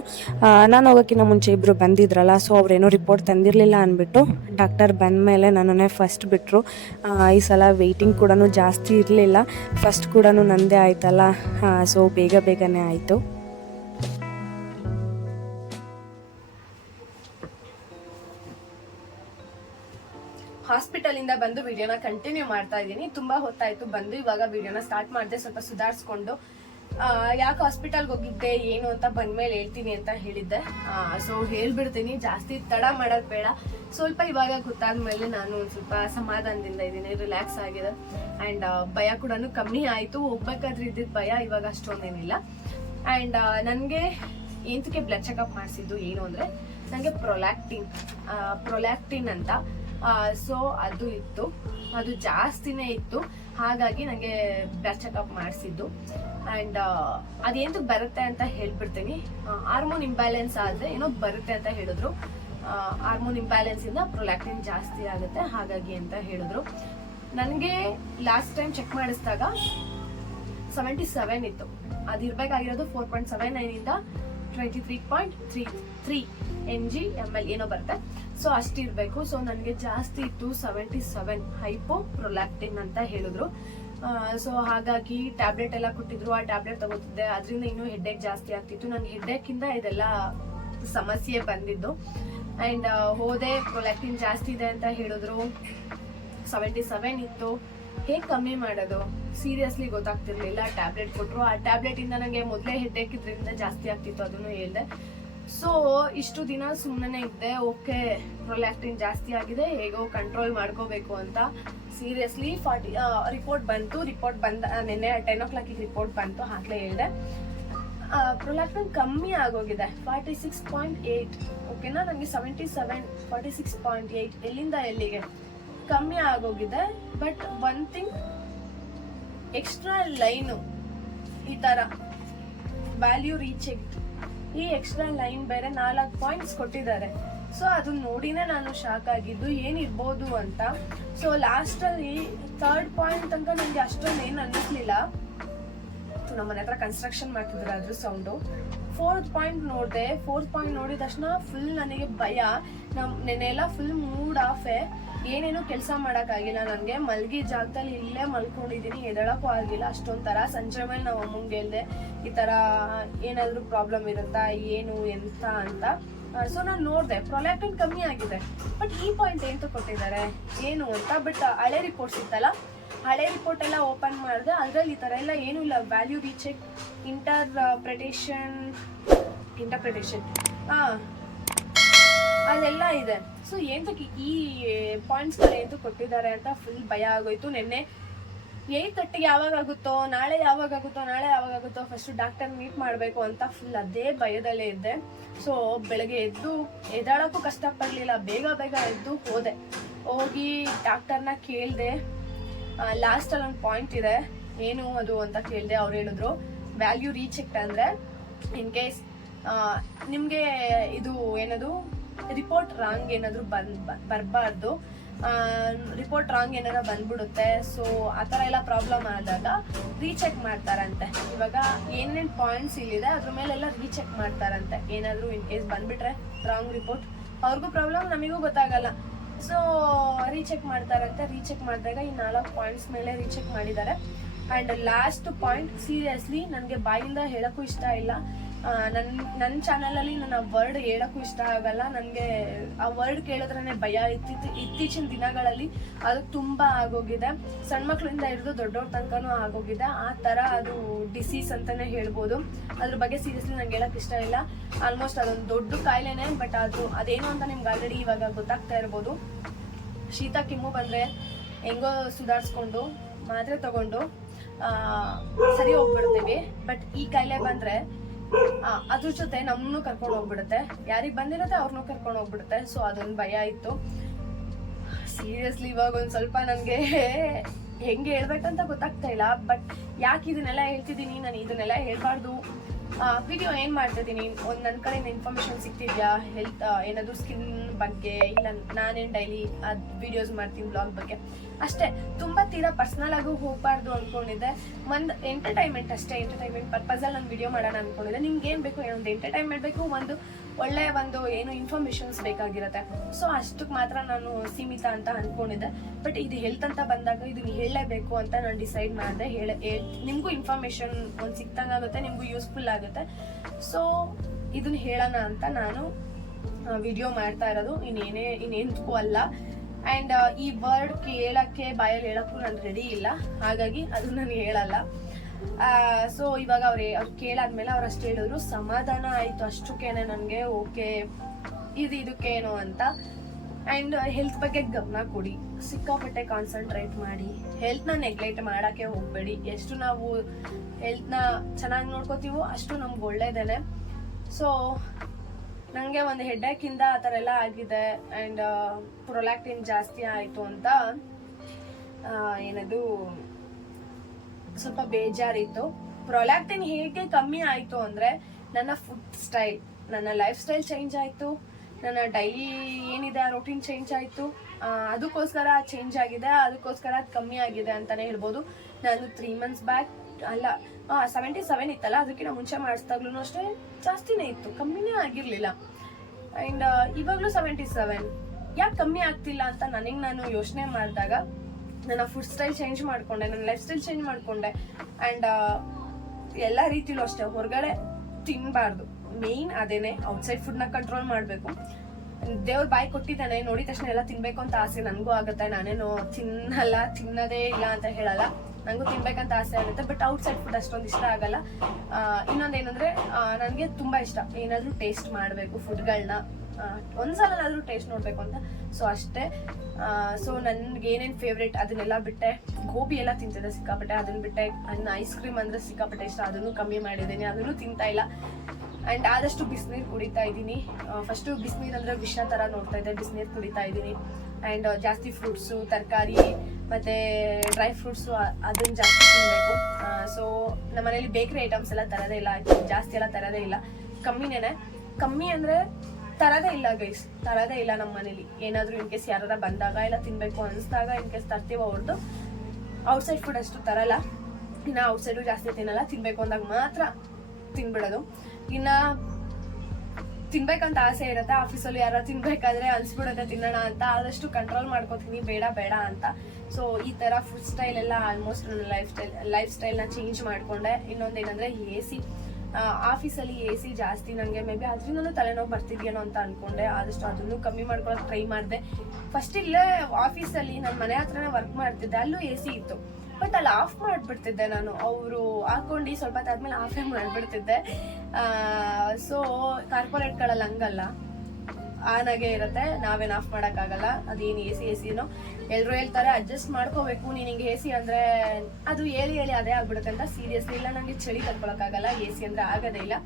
ನಾನು ಹೋಗೋಕ್ಕಿಂತ ಮುಂಚೆ ಇಬ್ಬರು ಬಂದಿದ್ರಲ್ಲ, ಸೊ ಅವ್ರೇನೋ ರಿಪೋರ್ಟ್ ತಂದಿರಲಿಲ್ಲ ಅಂದ್ಬಿಟ್ಟು ಡಾಕ್ಟರ್ ಬಂದ ಮೇಲೆ ನನ್ನನ್ನೇ ಫಸ್ಟ್ ಬಿಟ್ಟರು ಈ ಸಲ ವೆಯ್ಟಿಂಗ್ ಕೂಡ ಜಾಸ್ತಿ ಇರಲಿಲ್ಲ. ಫಸ್ಟ್ ಕೂಡ ನಂದೇ ಆಯ್ತಲ್ಲ. ಸೊ ಬೇಗ ಬೇಗನೆ ಆಯಿತು.
ಇಂದ ಬಂದು ವಿಡಿಯೋನ ಕಂಟಿನ್ಯೂ ಮಾಡ್ತಾ ಇದ್ದೀನಿ. ತುಂಬಾ ಹೊತ್ತಾಯ್ತು. ಬಂದು ಇವಾಗ ವಿಡಿಯೋನ ಸ್ಟಾರ್ಟ್ ಮಾಡಿದೆ ಸ್ವಲ್ಪ ಸುಧಾರಿಸ್ಕೊಂಡು ಯಾಕೆ ಹಾಸ್ಪಿಟಲ್ಗೆ ಹೋಗಿದ್ದೆ, ಏನು ಅಂತ ಬಂದ್ಮೇಲೆ ಹೇಳ್ತೀನಿ ಅಂತ ಹೇಳಿದ್ದೆ. ಸೊ ಹೇಳ್ಬಿಡ್ತೀನಿ. ಜಾಸ್ತಿ ತಡ ಮಾಡೋದು ಬೇಡ. ಸ್ವಲ್ಪ ಇವಾಗ ಗೊತ್ತಾದ್ಮೇಲೆ ನಾನು ಒಂದು ಸ್ವಲ್ಪ ಸಮಾಧಾನದಿಂದ ಇದ್ದೀನಿ. ರಿಲ್ಯಾಕ್ಸ್ ಆಗಿದೆ. ಆ್ಯಂಡ್ ಭಯ ಕೂಡ ಕಮ್ಮಿ ಆಯಿತು. ಹೋಗ್ಬೇಕಾದ್ರೆ ಇದ್ದಿದ್ದ ಭಯ ಇವಾಗ ಅಷ್ಟೊಂದೇನಿಲ್ಲ. ಆ್ಯಂಡ್ ನನಗೆ ಏಂತಕ್ಕೆ ಬ್ಲಡ್ ಚೆಕಪ್ ಮಾಡಿಸಿದ್ದು ಏನು ಅಂದರೆ ನನಗೆ ಪ್ರೊಲ್ಯಾಕ್ಟಿನ್ ಪ್ರೊಲ್ಯಾಕ್ಟಿನ್ ಅಂತ ಸೊ ಅದು ಇತ್ತು. ಅದು ಜಾಸ್ತಿನೇ ಇತ್ತು. ಹಾಗಾಗಿ ನನಗೆ ಬ್ಲಡ್ ಚೆಕಪ್ ಮಾಡಿಸಿದ್ದು. ಆ್ಯಂಡ್ ಅದೇಂತ ಬರುತ್ತೆ ಅಂತ ಹೇಳ್ಬಿಡ್ತೀನಿ. ಹಾರ್ಮೋನ್ ಇಂಬ್ಯಾಲೆನ್ಸ್ ಆದರೆ ಏನೋ ಬರುತ್ತೆ ಅಂತ ಹೇಳಿದ್ರು. ಹಾರ್ಮೋನ್ ಇಂಬ್ಯಾಲೆನ್ಸಿಂದ ಪ್ರೊಲ್ಯಾಕ್ಟಿನ್ ಜಾಸ್ತಿ ಆಗುತ್ತೆ. ಹಾಗಾಗಿ ಅಂತ ಹೇಳಿದ್ರು. ನನಗೆ ಲಾಸ್ಟ್ ಟೈಮ್ ಚೆಕ್ ಮಾಡಿಸಿದಾಗ ಸೆವೆಂಟಿ ಸೆವೆನ್ ಇತ್ತು. ಅದಿರ್ಬೇಕಾಗಿರೋದು ಫೋರ್ ಪಾಯಿಂಟ್ ಸೆವೆನ್ ನೈನ್ ಇಂದ twenty three point three G M L ಏನೋ ಬರುತ್ತೆ. ಸೊ ಅಷ್ಟಿರಬೇಕು ಸೊ ನನಗೆ ಜಾಸ್ತಿ ಇತ್ತು ಸೆವೆಂಟಿ ಸೆವೆನ್ ಹೈಪೋ ಪ್ರೊಲ್ಯಾಕ್ಟಿನ್ ಅಂತ ಹೇಳಿದ್ರು. ಸೊ ಹಾಗಾಗಿ ಟ್ಯಾಬ್ಲೆಟ್ ಎಲ್ಲ ಕೊಟ್ಟಿದ್ರು. ಆ ಟ್ಯಾಬ್ಲೆಟ್ ತಗೋತಿದ್ದೆ. ಅದರಿಂದ ಇನ್ನೂ ಹೆಡ್ಡೇಕ್ ಜಾಸ್ತಿ ಆಗ್ತಿತ್ತು. ನನ್ನ ಹೆಡ್ಡೇಕಿಂದ ಇದೆಲ್ಲ ಸಮಸ್ಯೆ ಬಂದಿದ್ದು. ಆ್ಯಂಡ್ ಹೋದೆ ಪ್ರೊಲ್ಯಾಕ್ಟಿನ್ ಜಾಸ್ತಿ ಇದೆ ಅಂತ ಹೇಳಿದ್ರು. ಸೆವೆಂಟಿ ಸೆವೆನ್ ಇತ್ತು. ಹೇಗೆ ಕಮ್ಮಿ ಮಾಡೋದು? ಸೀರಿಯಸ್ಲಿ ಗೊತ್ತಾಗ್ತಿರ್ಲಿಲ್ಲ ಟ್ಯಾಬ್ಲೆಟ್ ಕೊಟ್ಟರು ಆ ಟ್ಯಾಬ್ಲೆಟ್ ಇಂದ ನನಗೆ ಮೊದಲೇ ಇದ್ರಿಂದ ಜಾಸ್ತಿ ಆಗ್ತಿತ್ತು, ಅದನ್ನು ಹೇಳಿದೆ. ಸೊ ಇಷ್ಟು ದಿನ ಸುಮ್ಮನೆ ಇದ್ದೆ. ಓಕೆ ಪ್ರೊಲ್ಯಾಕ್ಟಿನ್ ಜಾಸ್ತಿ ಆಗಿದೆ, ಹೇಗೋ ಕಂಟ್ರೋಲ್ ಮಾಡ್ಕೋಬೇಕು ಅಂತ. ಸೀರಿಯಸ್ಲಿ ಫಾರ್ಟಿ ರಿಪೋರ್ಟ್ ಬಂತು. ರಿಪೋರ್ಟ್ ಬಂದ ನಿನ್ನೆ ಟೆನ್ ಓ ಕ್ಲಾಕಿಗೆ ರಿಪೋರ್ಟ್ ಬಂತು, ಹಾಕ್ಲೇ ಹೇಳಿದೆ. ಪ್ರೊಲ್ಯಾಕ್ಟಿನ್ ಕಮ್ಮಿ ಆಗೋಗಿದೆ. ಫಾರ್ಟಿ ಸಿಕ್ಸ್ ಪಾಯಿಂಟ್ ಏಯ್ಟ್ ಓಕೆನಾ ನನಗೆ seventy seven forty six point eight ಎಲ್ಲಿಂದ ಎಲ್ಲಿಗೆ? ಕಮ್ಮಿ ಆಗೋಗಿದೆ but one thing extra line ಈ ತರ ವ್ಯಾಲ್ಯೂ ರೀಚೆಕ್ ಈ ಎಕ್ಸ್ಟ್ರಾ ಲೈನ್ ಬೇರೆ ನಾಲ್ಕು ಪಾಯಿಂಟ್ಸ್ ಕೊಟ್ಟಿದ್ದಾರೆ. ಸೊ ಅದನ್ನ ನೋಡಿನೇ ನಾನು ಶಾಕ್ ಆಗಿದ್ದು ಏನಿರ್ಬೋದು ಅಂತ. ಸೊ ಲಾಸ್ಟಲ್ಲಿ ಥರ್ಡ್ ಪಾಯಿಂಟ್ ತನಕ ನನಗೆ ಅಷ್ಟೊಂದು ಏನು ಅನ್ನಿಸ್ಲಿಲ್ಲ. ನಮ್ಮ ಮನೆ ಹತ್ರ ಕನ್ಸ್ಟ್ರಕ್ಷನ್ ಮಾಡ್ತಿದ್ರು ಅದ್ರ ಸೌಂಡು ಫೋರ್ತ್ ಪಾಯಿಂಟ್ ನೋಡಿದೆ. ಫೋರ್ತ್ ಪಾಯಿಂಟ್ ನೋಡಿದ ತಕ್ಷಣ ಫುಲ್ ನನಗೆ ಭಯ. ನಮ್ ನೆನೆಲ್ಲ ಫುಲ್ ಮೂಡ್ ಆಫೆ ಏನೇನು ಕೆಲಸ ಮಾಡೋಕ್ಕಾಗಿಲ್ಲ, ನನಗೆ ಮಲ್ಗಿ ಜಾಗದಲ್ಲಿ ಇಲ್ಲೇ ಮಲ್ಕೊಂಡಿದ್ದೀನಿ ಎದಳಕ್ಕೂ ಆಗಿಲ್ಲ, ಅಷ್ಟೊಂಥರ ಸಂಜೆ ಮೇಲೆ ನಾವು ಅಮ್ಮಂಗೆ ಈ ಥರ ಏನಾದರೂ ಪ್ರಾಬ್ಲಮ್ ಇರುತ್ತಾ, ಏನು, ಎಂತ ಅಂತ. ಸೊ ನಾನು ನೋಡಿದೆ ಪ್ರೊಲ್ಯಾಕ್ಟಿನ್ ಕಮ್ಮಿ ಆಗಿದೆ. ಬಟ್ ಈ ಪಾಯಿಂಟ್ ಏನು ಕೊಟ್ಟಿದ್ದಾರೆ ಏನು ಅಂತ ಬಟ್ ಹಳೆ ರಿಪೋರ್ಟ್ಸ್ ಇತ್ತಲ್ಲ ಹಳೆ ರಿಪೋರ್ಟ್ ಎಲ್ಲ ಓಪನ್ ಮಾಡಿದೆ, ಅದ್ರಲ್ಲಿ ಈ ಥರ ಎಲ್ಲ ಏನೂ ಇಲ್ಲ ವ್ಯಾಲ್ಯೂ ರೀಚೆಕ್ ಇಂಟರ್ಪ್ರಿಟೇಷನ್ ಇಂಟರ್ಪ್ರಿಟೇಷನ್ ಹಾಂ ಅದೆಲ್ಲ ಇದೆ. ಸೊ ಏಂತಕ್ಕೆ ಈ ಪಾಯಿಂಟ್ಸ್ಗಳು ಏನು ಕೊಟ್ಟಿದ್ದಾರೆ ಅಂತ ಫುಲ್ ಭಯ ಆಗೋಯ್ತು ನಿನ್ನೆ. ಏಯ್ಟ್ ತಟ್ಟಿಗೆ ಯಾವಾಗ ಆಗುತ್ತೋ, ನಾಳೆ ಯಾವಾಗ ಆಗುತ್ತೋ, ನಾಳೆ ಯಾವಾಗ ಆಗುತ್ತೋ ಫಸ್ಟ್ ಡಾಕ್ಟರ್ ಮೀಟ್ ಮಾಡಬೇಕು ಅಂತ ಫುಲ್ ಅದೇ ಭಯದಲ್ಲೇ ಇದ್ದೆ. ಸೊ ಬೆಳಗ್ಗೆ ಎದ್ದು ಎದ್ದಾಳಕ್ಕೂ ಕಷ್ಟಪಡಲಿಲ್ಲ ಬೇಗ ಬೇಗ ಎದ್ದು ಹೋದೆ. ಹೋಗಿ ಡಾಕ್ಟರ್ನ ಕೇಳಿದೆ. ಲಾಸ್ಟಲ್ಲಿ ಒಂದು ಪಾಯಿಂಟ್ ಇದೆ. ಏನು ಅದು ಅಂತ ಕೇಳಿದೆ, ಅವ್ರು ಹೇಳಿದ್ರು. ವ್ಯಾಲ್ಯೂ ರೀಚ್ ಅಂದರೆ ಇನ್ ಕೇಸ್ ನಿಮಗೆ ಇದು ಏನದು? ರಿಪೋರ್ಟ್ ರಾಂಗ್ ಏನಾದರೂ ಬಂದ್ ಬರಬಾರ್ದು. ರಿಪೋರ್ಟ್ ರಾಂಗ್ ಏನಾರ ಬಂದ್ಬಿಡುತ್ತೆ. ಸೊ ಆ ಥರ ಎಲ್ಲ ಪ್ರಾಬ್ಲಮ್ ಆದಾಗ ರೀಚೆಕ್ ಮಾಡ್ತಾರಂತೆ. ಇವಾಗ ಏನೇನು ಪಾಯಿಂಟ್ಸ್ ಇಲ್ಲಿದೆ, ಅದ್ರ ಮೇಲೆಲ್ಲ ರೀಚೆಕ್ ಮಾಡ್ತಾರಂತೆ. ಏನಾದರೂ ಇನ್ ಕೇಸ್ ಬಂದ್ಬಿಟ್ರೆ ರಾಂಗ್ ರಿಪೋರ್ಟ್ ಅವ್ರಿಗೂ ಪ್ರಾಬ್ಲಮ್ ನಮಗೂ ಗೊತ್ತಾಗಲ್ಲ. ಸೊ ರೀಚೆಕ್ ಮಾಡ್ತಾರಂತೆ. ರೀಚೆಕ್ ಮಾಡಿದಾಗ ಈ ನಾಲ್ಕು ಪಾಯಿಂಟ್ಸ್ ಮೇಲೆ ರೀಚೆಕ್ ಮಾಡಿದ್ದಾರೆ. ಆ್ಯಂಡ್ ಲಾಸ್ಟ್ ಪಾಯಿಂಟ್ ಸೀರಿಯಸ್ಲಿ ನನಗೆ ಬಾಯಿಂದ ಹೇಳೋಕ್ಕೂ ಇಷ್ಟ ಇಲ್ಲ. ನನ್ನ ನನ್ನ ಚಾನಲಲ್ಲಿ ನನ್ನ ವರ್ಡ್ ಹೇಳೋಕ್ಕೂ ಇಷ್ಟ ಆಗಲ್ಲ. ನನಗೆ ಆ ವರ್ಡ್ ಕೇಳಿದ್ರೇ ಭಯ ಇತ್ತಿತ್ತು ಇತ್ತೀಚಿನ ದಿನಗಳಲ್ಲಿ ಅದು ತುಂಬ ಆಗೋಗಿದೆ. ಸಣ್ಣ ಮಕ್ಕಳಿಂದ ಹಿಡಿದು ದೊಡ್ಡವ್ರ ತನಕನೂ ಆಗೋಗಿದೆ. ಆ ಥರ ಅದು ಡಿಸೀಸ್ ಅಂತಲೇ ಹೇಳ್ಬೋದು. ಅದ್ರ ಬಗ್ಗೆ ಸೀರಿಯಸ್ಲಿ ನಂಗೆ ಹೇಳೋಕ್ಕೆ ಇಷ್ಟ ಇಲ್ಲ. ಆಲ್ಮೋಸ್ಟ್ ಅದೊಂದು ದೊಡ್ಡ ಕಾಯಿಲೆನೇ ಬಟ್ ಅದು ಅದೇನು ಅಂತ ನಿಮ್ಗೆ ಆಲ್ರೆಡಿ ಇವಾಗ ಗೊತ್ತಾಗ್ತಾ ಇರ್ಬೋದು. ಶೀತ ಕೆಮ್ಮು ಬಂದರೆ ಹೆಂಗೋ ಸುಧಾರಿಸ್ಕೊಂಡು ಮಾತ್ರೆ ತಗೊಂಡು ಆ, ಸರಿ ಹೋಗ್ಬಿಡ್ತೀವಿ. ಬಟ್ ಈ ಕಾಯಿಲೆ ಬಂದರೆ ಅದ್ರ ಜೊತೆ ನಮ್ಮನ್ನು ಕರ್ಕೊಂಡು ಹೋಗ್ಬಿಡುತ್ತೆ. ಯಾರಿಗೆ ಬಂದಿರುತ್ತೆ ಅವ್ರನ್ನೂ ಕರ್ಕೊಂಡು ಹೋಗ್ಬಿಡುತ್ತೆ. ಸೊ ಅದೊಂದು ಭಯ ಇತ್ತು. ಸೀರಿಯಸ್ಲಿ ಇವಾಗ ಒಂದು ಸ್ವಲ್ಪ ನನಗೆ ಹೆಂಗೆ ಹೇಳ್ಬೇಕಂತ ಗೊತ್ತಾಗ್ತಾ ಇಲ್ಲ. ಬಟ್ ಯಾಕೆ ಇದನ್ನೆಲ್ಲ ಹೇಳ್ತಿದ್ದೀನಿ? ನಾನು ಇದನ್ನೆಲ್ಲ ಹೇಳ್ಬಾರ್ದು. ವಿಡಿಯೋ ಏನು ಮಾಡ್ತಿದ್ದೀನಿ ಒಂದು ನನ್ನ ಕಡೆಯಿಂದ ಇನ್ಫಾರ್ಮೇಷನ್ ಸಿಗ್ತಿದ್ಯಾ? ಹೆಲ್ತ್ ಏನಾದರೂ ಸ್ಕಿನ್ ಬಗ್ಗೆ? ಇಲ್ಲ, ನಾನೇನು ಡೈಲಿ ಅದು ವಿಡಿಯೋಸ್ ಮಾಡ್ತೀನಿ ಬ್ಲಾಗ್ ಬಗ್ಗೆ? ಅಷ್ಟೇ, ತುಂಬ ತೀರಾ ಪರ್ಸ್ನಲ್ ಆಗು ಹೋಗಬಾರ್ದು ಅಂದ್ಕೊಂಡಿದ್ದೆ ಒಂದು ಎಂಟರ್ಟೈನ್ಮೆಂಟ್ ಅಷ್ಟೇ ಎಂಟರ್ಟೈನ್ಮೆಂಟ್ ಪರ್ಪಸಲ್ಲಿ ನಾನು ವಿಡಿಯೋ ಮಾಡೋಣ ಅಂದ್ಕೊಂಡಿದ್ದೆ ನಿಮ್ಗೆ ಏನು ಬೇಕು ಒಂದು ಎಂಟರ್ಟೈನ್ಮೆಂಟ್ ಬೇಕು, ಒಂದು ಒಳ್ಳೆಯ ಒಂದು ಏನು ಇನ್ಫಾರ್ಮೇಶನ್ಸ್ ಬೇಕಾಗಿರುತ್ತೆ. ಸೊ ಅಷ್ಟಕ್ಕೆ ಮಾತ್ರ ನಾನು ಸೀಮಿತ ಅಂತ ಅಂದ್ಕೊಂಡಿದ್ದೆ ಬಟ್ ಇದು ಹೆಲ್ತ್ ಅಂತ ಬಂದಾಗ ಇದನ್ನ ಹೇಳಲೇಬೇಕು ಅಂತ ನಾನು ಡಿಸೈಡ್ ಮಾಡಿದೆ. ಹೇಳ ನಿಮಗೂ ಇನ್ಫಾರ್ಮೇಶನ್ ಒಂದು ಸಿಕ್ತಂಗಾಗುತ್ತೆ ನಿಮಗೂ ಯೂಸ್ಫುಲ್ ಆಗುತ್ತೆ. ಸೊ ಇದನ್ನ ಹೇಳೋಣ ಅಂತ ನಾನು ವಿಡಿಯೋ ಮಾಡ್ತಾ ಇರೋದು. ಇನ್ನೇನೇ ಇನ್ನೇನಕ್ಕೂ ಅಲ್ಲ. ಆ್ಯಂಡ್ ಈ ವರ್ಡ್ ಕೇಳೋಕ್ಕೆ, ಬಾಯಲ್ಲಿ ಹೇಳೋಕ್ಕೂ ನಾನು ರೆಡಿ ಇಲ್ಲ. ಹಾಗಾಗಿ ಅದು ನಾನು ಹೇಳಲ್ಲ. ಸೊ ಇವಾಗ ಅವ್ರು ಅವ್ರು ಕೇಳಾದ್ಮೇಲೆ ಅವ್ರು ಅಷ್ಟು ಹೇಳಿದ್ರು, ಸಮಾಧಾನ ಆಯಿತು, ಅಷ್ಟಕ್ಕೇನೆ ನನಗೆ, ಓಕೆ, ಇದು ಇದಕ್ಕೇನು ಅಂತ. ಆ್ಯಂಡ್ ಹೆಲ್ತ್ ಬಗ್ಗೆ ಗಮನ ಕೊಡಿ. ಸಿಕ್ಕಾಪಟ್ಟೆ ಕಾನ್ಸಂಟ್ರೇಟ್ ಮಾಡಿ. ಹೆಲ್ತ್ನ ನೆಗ್ಲೆಕ್ಟ್ ಮಾಡೋಕ್ಕೆ ಹೋಗಬೇಡಿ. ಎಷ್ಟು ನಾವು ಹೆಲ್ತ್ನ ಚೆನ್ನಾಗಿ ನೋಡ್ಕೋತೀವೋ ಅಷ್ಟು ನಮ್ಗೆ ಒಳ್ಳೇದೇನೆ. ಸೊ ನನಗೆ ಒಂದು ಹೆಡ್ಡೇಕಿಂದ ಆ ಥರ ಎಲ್ಲ ಆಗಿದೆ. ಆ್ಯಂಡ್ ಪ್ರೊಲ್ಯಾಕ್ಟಿನ್ ಜಾಸ್ತಿ ಆಯಿತು ಅಂತ ಏನದು ಸ್ವಲ್ಪ ಬೇಜಾರಿತ್ತು. ಪ್ರೊಲ್ಯಾಕ್ಟಿನ್ ಹೇಗೆ ಕಮ್ಮಿ ಆಯಿತು ಅಂದರೆ ನನ್ನ ಫುಡ್ ಸ್ಟೈಲ್ ನನ್ನ ಲೈಫ್ ಸ್ಟೈಲ್ ಚೇಂಜ್ ಆಯಿತು. ನನ್ನ ಡೈಲಿ ಏನಿದೆ ಆ ರೊಟೀನ್ ಚೇಂಜ್ ಆಯಿತು. ಅದಕ್ಕೋಸ್ಕರ ಚೇಂಜ್ ಆಗಿದೆ, ಅದಕ್ಕೋಸ್ಕರ ಅದು ಕಮ್ಮಿ ಆಗಿದೆ ಅಂತಲೇ ಹೇಳ್ಬೋದು. ನಾನು ತ್ರೀ ಮಂತ್ಸ್ ಬ್ಯಾಕ್ ಅಲ್ಲ ಸೆವೆಂಟಿ ಸೆವೆನ್ ಇತ್ತಲ್ಲ, ಅದಕ್ಕಿಂತ ಮುಂಚೆ ಮಾಡಿಸ್ದಾಗ್ಲೂ ಅಷ್ಟೇ ಜಾಸ್ತಿನೇ ಇತ್ತು, ಕಮ್ಮಿನೇ ಆಗಿರಲಿಲ್ಲ. ಆ್ಯಂಡ್ ಇವಾಗಲೂ ಸೆವೆಂಟಿ ಸೆವೆನ್ ಯಾಕೆ ಕಮ್ಮಿ ಆಗ್ತಿಲ್ಲ ಅಂತ ನನಗೆ ನಾನು ಯೋಚನೆ ಮಾಡಿದಾಗ ನನ್ನ ಫುಡ್ ಸ್ಟೈಲ್ ಚೇಂಜ್ ಮಾಡಿಕೊಂಡೆ, ನನ್ನ ಲೈಫ್ ಸ್ಟೈಲ್ ಚೇಂಜ್ ಮಾಡಿಕೊಂಡೆ. ಆ್ಯಂಡ್ ಎಲ್ಲ ರೀತಿಲೂ ಅಷ್ಟೇ, ಹೊರಗಡೆ ತಿನ್ನಬಾರ್ದು ಮೇಯ್ನ್ ಅದೇನೆ ಔಟ್ಸೈಡ್ ಫುಡ್ನ ಕಂಟ್ರೋಲ್ ಮಾಡಬೇಕು. ದೇವ್ರ ಬಾಯಿ ಕೊಟ್ಟಿದ್ದಾನೆ, ನೋಡಿದ ತಕ್ಷಣ ಎಲ್ಲ ತಿನ್ಬೇಕು ಅಂತ ಆಸೆ ನನಗೂ ಆಗುತ್ತೆ. ನಾನೇನು ತಿನ್ನಲ್ಲ, ತಿನ್ನೋದೇ ಇಲ್ಲ ಅಂತ ಹೇಳಲ್ಲ. ನನಗೂ ತಿನ್ಬೇಕಂತ ಆಸೆ ಆಗುತ್ತೆ ಬಟ್ ಔಟ್ಸೈಡ್ ಫುಡ್ ಅಷ್ಟೊಂದು ಇಷ್ಟ ಆಗಲ್ಲ. ಇನ್ನೊಂದೇನಂದ್ರೆ ನನಗೆ ತುಂಬಾ ಇಷ್ಟ. ಏನಾದರೂ ಟೇಸ್ಟ್ ಮಾಡಬೇಕು ಫುಡ್ಗಳನ್ನ ಒಂದ್ಸಲನಾದ್ರೂ ಟೇಸ್ಟ್ ನೋಡ್ಬೇಕು ಅಂತ. ಸೊ ಅಷ್ಟೇ. ಸೊ ನನ್ಗೆ ಏನೇನು ಫೇವ್ರೇಟ್ ಅದನ್ನೆಲ್ಲ ಬಿಟ್ಟೆ. ಗೋಬಿ ಎಲ್ಲ ತಿಂತಿದ್ದೆ, ಸಿಕ್ಕಾಪಟ್ಟೆ. ಅದನ್ನ ಬಿಟ್ಟೆ. ಅನ್ನ ಐಸ್ ಕ್ರೀಮ್ ಅಂದ್ರೆ ಸಿಕ್ಕಾಪಟ್ಟೆ ಇಷ್ಟ. ಅದನ್ನು ಕಮ್ಮಿ ಮಾಡಿದ್ದೀನಿ. ಅದನ್ನು ತಿಂತಾ ಇಲ್ಲ. ಅಂಡ್ ಆದಷ್ಟು ಬಿಸಿನೀರು ಕುಡಿತಾ ಇದ್ದೀನಿ. ಫಸ್ಟು ಬಿಸಿನೀರು ಅಂದ್ರೆ ವಿಷ ಥರ ನೋಡ್ತಾ ಇದ್ದೆ. ಬಿಸಿನೀರು ಕುಡಿತಾ ಇದ್ದೀನಿ. ಆ್ಯಂಡ್ ಜಾಸ್ತಿ ಫ್ರೂಟ್ಸು ತರಕಾರಿ, ಮತ್ತು ಡ್ರೈ ಫ್ರೂಟ್ಸು ಅದನ್ನ ಜಾಸ್ತಿ ತಿನ್ನಬೇಕು ಸೊ ನಮ್ಮ ಮನೇಲಿ ಬೇಕರಿ ಐಟಮ್ಸ್ ಎಲ್ಲ ತರೋದೇ ಇಲ್ಲ. ಜಾಸ್ತಿ ಎಲ್ಲ ತರೋದೇ ಇಲ್ಲ. ಕಮ್ಮಿನೇ ಕಮ್ಮಿ ಅಂದರೆ ತರದೇ ಇಲ್ಲ ಗೈಸ್ ತರದೇ ಇಲ್ಲ ನಮ್ಮ ಮನೇಲಿ. ಏನಾದರೂ ಇನ್ ಕೇಸ್ ಯಾರಾದ್ರೂ ಬಂದಾಗ ಇಲ್ಲ ತಿನ್ಬೇಕು ಅನ್ಸ್ದಾಗ ಇನ್ ಕೇಸ್ ತರ್ತೀವ ಅವ್ರದ್ದು ಔಟ್ಸೈಡ್ ಫುಡ್ ಅಷ್ಟು ತರಲ್ಲ. ಇನ್ನು ಔಟ್ಸೈಡು ಜಾಸ್ತಿ ತಿನ್ನಲ್ಲ, ತಿನ್ಬೇಕು ಅಂದಾಗ ಮಾತ್ರ ತಿನ್ಬಿಡೋದು. ಇನ್ನ ತಿನ್ಬೇಕಂತ ಆಸೆ ಇರುತ್ತೆ ಆಫೀಸಲ್ಲಿ ಯಾರ ತಿನ್ಬೇಕಾದ್ರೆ ಅನ್ಸ್ಬಿಡುತ್ತೆ ತಿನ್ನೋಣ ಅಂತ, ಆದಷ್ಟು ಕಂಟ್ರೋಲ್ ಮಾಡ್ಕೋತೀನಿ, ಬೇಡ ಬೇಡ ಅಂತ. ಸೊ ಈ ತರ ಫುಡ್ ಸ್ಟೈಲ್ ಎಲ್ಲ ಆಲ್ಮೋಸ್ಟ್ ನನ್ನ lifestyle lifestyle change ಮಾಡ್ಕೊಂಡೆ. ಇನ್ನೊಂದೇನಂದ್ರೆ ಎ ಸಿ ಆಫೀಸಲ್ಲಿ ಎ ಸಿ ಜಾಸ್ತಿ ನನಗೆ ಮೇ ಬಿ ಅದರಿಂದ ತಲೆನೋವು ಬರ್ತಿದ್ಯೇನೋ ಅಂತ ಅನ್ಕೊಂಡೆ, ಆದಷ್ಟು ಅದನ್ನು ಕಮ್ಮಿ ಮಾಡ್ಕೊಳಕ್ಕೆ ಟ್ರೈ ಮಾಡಿದೆ. ಫಸ್ಟ್ ಇಲ್ಲೇ ಆಫೀಸಲ್ಲಿ ನನ್ನ ಮನೆ ಹತ್ರನೇ ವರ್ಕ್ ಮಾಡ್ತಿದ್ದೆ, ಅಲ್ಲೂ ಎ ಸಿ ಇತ್ತು. ಬಟ್ ಅಲ್ಲಿ ಆಫ್ ಮಾಡಿಬಿಡ್ತಿದ್ದೆ ನಾನು. ಅವರು ಹಾಕೊಂಡು ಸ್ವಲ್ಪ ಹೊತ್ತಾದ್ಮೇಲೆ ಆಫೇ ಮಾಡಿಬಿಡ್ತಿದ್ದೆ. ಸೊ ಕಾರ್ಪೊರೇಟ್ಗಳಲ್ಲಿ ಹಂಗಲ್ಲ. ಆನಾಗೆ ಇರುತ್ತೆ, ನಾವೇನು ಆಫ್ ಮಾಡೋಕ್ಕಾಗಲ್ಲ. ಅದೇನು ಎ ಸಿ, ಎ ಸಿನೋ ಎಲ್ಲರೂ ಹೇಳ್ತಾರೆ ಅಡ್ಜಸ್ಟ್ ಮಾಡ್ಕೋಬೇಕು ನಿನಗೆ ಎ ಸಿ ಅಂದ್ರೆ ಅದು ಹೇಳಿ ಹೇಳಿ ಅದೇ ಆಗ್ಬಿಡುತ್ತಂತ ಸೀರಿಯಸ್ಲಿ ಇಲ್ಲ ನನಗೆ ಚಳಿ ತಡ್ಕೊಳಕ್ಕಾಗಲ್ಲ ಎ ಸಿ ಅಂದ್ರೆ ಆಗೋದೇ ಇಲ್ಲ.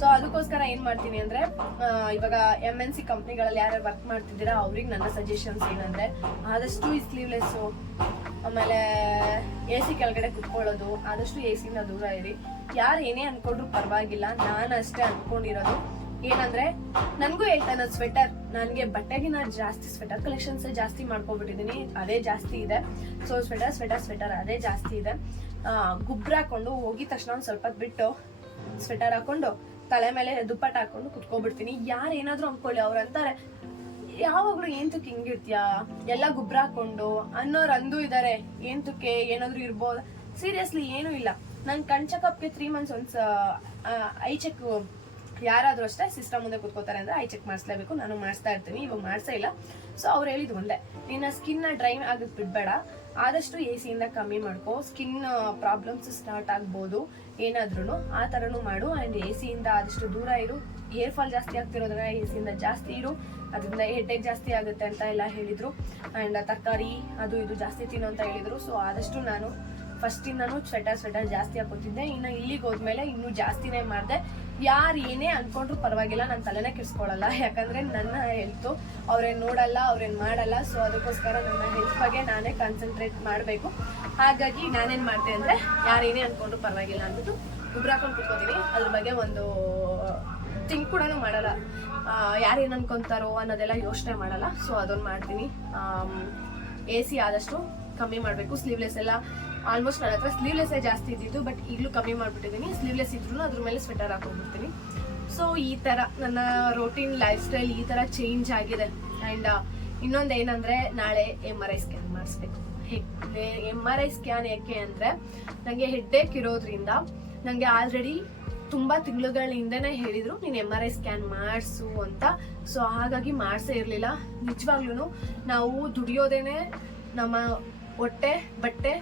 ಸೊ ಅದಕ್ಕೋಸ್ಕರ ಏನು ಮಾಡ್ತೀನಿ ಅಂದ್ರೆ ಇವಾಗ ಎಂ ಎನ್ ಸಿ ಕಂಪ್ನಿಗಳಲ್ಲಿ ಯಾರು ವರ್ಕ್ ಮಾಡ್ತಿದ್ದೀರಾ, ಅವ್ರಿಗೆ ನನ್ನ ಸಜೆಷನ್ಸ್ ಏನಂದ್ರೆ, ಆದಷ್ಟು ಈ ಸ್ಲೀವ್ಲೆಸ್ ಆಮೇಲೆ ಎ ಸಿ ಕೆಳಗಡೆ ಕುತ್ಕೊಳ್ಳೋದು, ಆದಷ್ಟು ಎ ಸಿಯಿಂದ ದೂರ ಇರಿ. ಯಾರು ಏನೇ ಅನ್ಕೊಂಡ್ರು ಪರವಾಗಿಲ್ಲ, ನಾನು ಅಷ್ಟೇ ಅನ್ಕೊಂಡಿರೋದು. ಏನಂದ್ರೆ, ನನಗೂ ನನ್ನ ಸ್ವೆಟರ್ ನನಗೆ ಬಟ್ಟೆಗೆ ನಾನು ಜಾಸ್ತಿ ಸ್ವೆಟರ್ ಕಲೆಕ್ಷನ್ಸ್ ಜಾಸ್ತಿ ಮಾಡ್ಕೊಬಿಟ್ಟಿದ್ದೀನಿ ಅದೇ ಜಾಸ್ತಿ ಇದೆ. ಸೊ ಸ್ವೆಟರ್ ಸ್ವೆಟರ್ ಸ್ವೆಟರ್ ಅದೇ ಜಾಸ್ತಿ ಇದೆ. ಗುಬ್ರ ಹಾಕೊಂಡು ಹೋಗಿದ ತಕ್ಷಣ ಒಂದು ಸ್ವಲ್ಪ ಬಿಟ್ಟು ಸ್ವೆಟರ್ ಹಾಕೊಂಡು ತಲೆ ಮೇಲೆ ದುಪ್ಪಟ್ಟ ಹಾಕೊಂಡು ಕುತ್ಕೊಬಿಡ್ತೀನಿ ಯಾರು ಏನಾದರೂ ಅನ್ಕೊಳ್ಳಿ, ಅವ್ರು ಅಂತಾರೆ, ಯಾವಾಗ್ಲೂ ಏಂತಕ್ಕೆ ಹಿಂಗಿರ್ತೀಯಾ? ಎಲ್ಲ ಗುಬ್ರ ಹಾಕೊಂಡು ಅನ್ನೋರು ಅಂದು ಇದಾರೆ. ಏಂತಕ್ಕೆ? ಏನಾದರೂ ಇರ್ಬೋದು? ಸೀರಿಯಸ್ಲಿ ಏನೂ ಇಲ್ಲ. ನಾನು ಕಣ್ ಚೆಕಪ್ಗೆ ತ್ರೀ ಮಂತ್ಸ್ ಒಂದ್ಸ ಐ ಚೆಕ್ ಯಾರಾದ್ರೂ ಅಷ್ಟೇ ಸಿಸ್ಟಮ್ ಮುಂದೆ ಕುತ್ಕೋತಾರೆ ಅಂದರೆ, ಐ ಚೆಕ್ ಮಾಡಿಸ್ಲೇಬೇಕು, ನಾನು ಮಾಡಿಸ್ತಾ ಇರ್ತೀನಿ, ಇವಾಗ ಮಾಡಿಸೇ ಇಲ್ಲ. ಸೊ ಅವ್ರು ಹೇಳಿದ್ ಒಂದೇ, ನಿನ್ನ ಸ್ಕಿನ್ನ ಡ್ರೈ ಆಗಕ್ ಬಿಡಬೇಡ, ಆದಷ್ಟು ಎ ಸಿಯಿಂದ ಕಮ್ಮಿ ಮಾಡ್ಕೋ, ಸ್ಕಿನ್ ಪ್ರಾಬ್ಲಮ್ಸ್ ಸ್ಟಾರ್ಟ್ ಆಗ್ಬೋದು ಏನಾದ್ರೂ ಆ ಥರನೂ ಮಾಡು, ಆ್ಯಂಡ್ ಎ ಸಿಯಿಂದ ಆದಷ್ಟು ದೂರ ಇರು, ಏರ್ ಫಾಲ್ ಜಾಸ್ತಿ ಆಗ್ತಿರೋದ್ರಿಂದ ಎ ಸಿಯಿಂದ ಜಾಸ್ತಿ ಇರು, ಅದರಿಂದ ಹೆಡ್ಡೇಕ್ ಜಾಸ್ತಿ ಆಗುತ್ತೆ ಅಂತ ಎಲ್ಲ ಹೇಳಿದ್ರು, ಆ್ಯಂಡ್ ತರಕಾರಿ, ಅದು ಇದು ಜಾಸ್ತಿ ತಿನ್ನು ಅಂತ ಹೇಳಿದ್ರು, ಸೊ ಆದಷ್ಟು ನಾನು ಫಸ್ಟಿಂದನೂ ಸ್ವೆಟರ್ ಸ್ವೆಟರ್ ಜಾಸ್ತಿ ಹಾಕೋತಿದ್ದೆ ಇನ್ನು ಇಲ್ಲಿಗೆ ಹೋದ್ಮೇಲೆ ಇನ್ನೂ ಜಾಸ್ತಿನೇ ಮಾಡಿದೆ ಯಾರು ಏನೇ ಅನ್ಕೊಂಡ್ರು ಪರವಾಗಿಲ್ಲ, ನಾನು ತಲೆನೇ ಕೆಡ್ಸ್ಕೊಳಲ್ಲ. ಯಾಕಂದ್ರೆ ನನ್ನ ಹೆಲ್ತು ಅವ್ರೇನು ನೋಡಲ್ಲ ಅವ್ರೇನು ಮಾಡಲ್ಲ ಸೊ ಅದಕ್ಕೋಸ್ಕರ ನನ್ನ ಹೆಲ್ತ್ ಬಗ್ಗೆ ನಾನೇ ಕಾನ್ಸಂಟ್ರೇಟ್ ಮಾಡಬೇಕು. ಹಾಗಾಗಿ ನಾನೇನು ಮಾಡ್ತೆ ಅಂದರೆ, ಯಾರು ಏನೇ ಅನ್ಕೊಂಡ್ರು ಪರವಾಗಿಲ್ಲ ಅಂದ್ಬಿಟ್ಟು ಗುಬ್ರ ಹಾಕೊಂಡು ಕುತ್ಕೋತೀನಿ. ಅದ್ರ ಬಗ್ಗೆ ಒಂದು ತಿಂಕ್ ಕೂಡ ಮಾಡಲ್ಲ. ಯಾರೇನು ಅನ್ಕೊಂತಾರೋ ಅನ್ನೋದೆಲ್ಲ ಯೋಚನೆ ಮಾಡಲ್ಲ. ಸೊ ಅದೊಂದು ಮಾಡ್ತೀನಿ. ಎ ಸಿ ಆದಷ್ಟು ಕಮ್ಮಿ ಮಾಡಬೇಕು. ಸ್ಲೀವ್ಲೆಸ್ ಎಲ್ಲ ಆಲ್ಮೋಸ್ಟ್ ನನ್ನ ಹತ್ರ ಸ್ಲೀವ್ಲೆಸ್ಸೇ ಜಾಸ್ತಿ ಇದ್ದಿದ್ದು ಬಟ್ ಈಗಲೂ ಕಮ್ಮಿ ಮಾಡಿಬಿಟ್ಟಿದ್ದೀನಿ ಸ್ಲೀವ್ಲೆಸ್ ಇದ್ರೂ ಅದ್ರ ಮೇಲೆ ಸ್ವೆಟರ್ ಹಾಕೊಂಡ್ಬಿಡ್ತೀನಿ. ಸೊ ಈ ಥರ ನನ್ನ ರೋಟೀನ್ ಲೈಫ್ ಸ್ಟೈಲ್ ಈ ಥರ ಚೇಂಜ್ ಆಗಿದೆ. ಆ್ಯಂಡ್ ಇನ್ನೊಂದು ಏನಂದರೆ ನಾಳೆ ಎಂ ಆರ್ ಐ ಸ್ಕ್ಯಾನ್ ಮಾಡಿಸ್ಬೇಕು. ಎಂ ಆರ್ ಐ ಸ್ಕ್ಯಾನ್ ಯಾಕೆ ಅಂದರೆ ನನಗೆ ಹೆಡ್ಡೇಕ್ ಇರೋದ್ರಿಂದ ನನಗೆ ಆಲ್ರೆಡಿ ತುಂಬ ತಿಂಗಳುಗಳ ಹೇಳಿದರು ಹೇಳಿದ್ರು ನೀನು ಎಂ ಆರ್ ಐ ಸ್ಕ್ಯಾನ್ ಮಾಡಿಸು ಅಂತ. ಸೊ ಹಾಗಾಗಿ ಮಾಡಿಸೇ ಇರಲಿಲ್ಲ. ನಿಜವಾಗ್ಲೂ ನಾವು ದುಡಿಯೋದೇನೆ ನಮ್ಮ ಹೊಟ್ಟೆ, ಬಟ್ಟೆ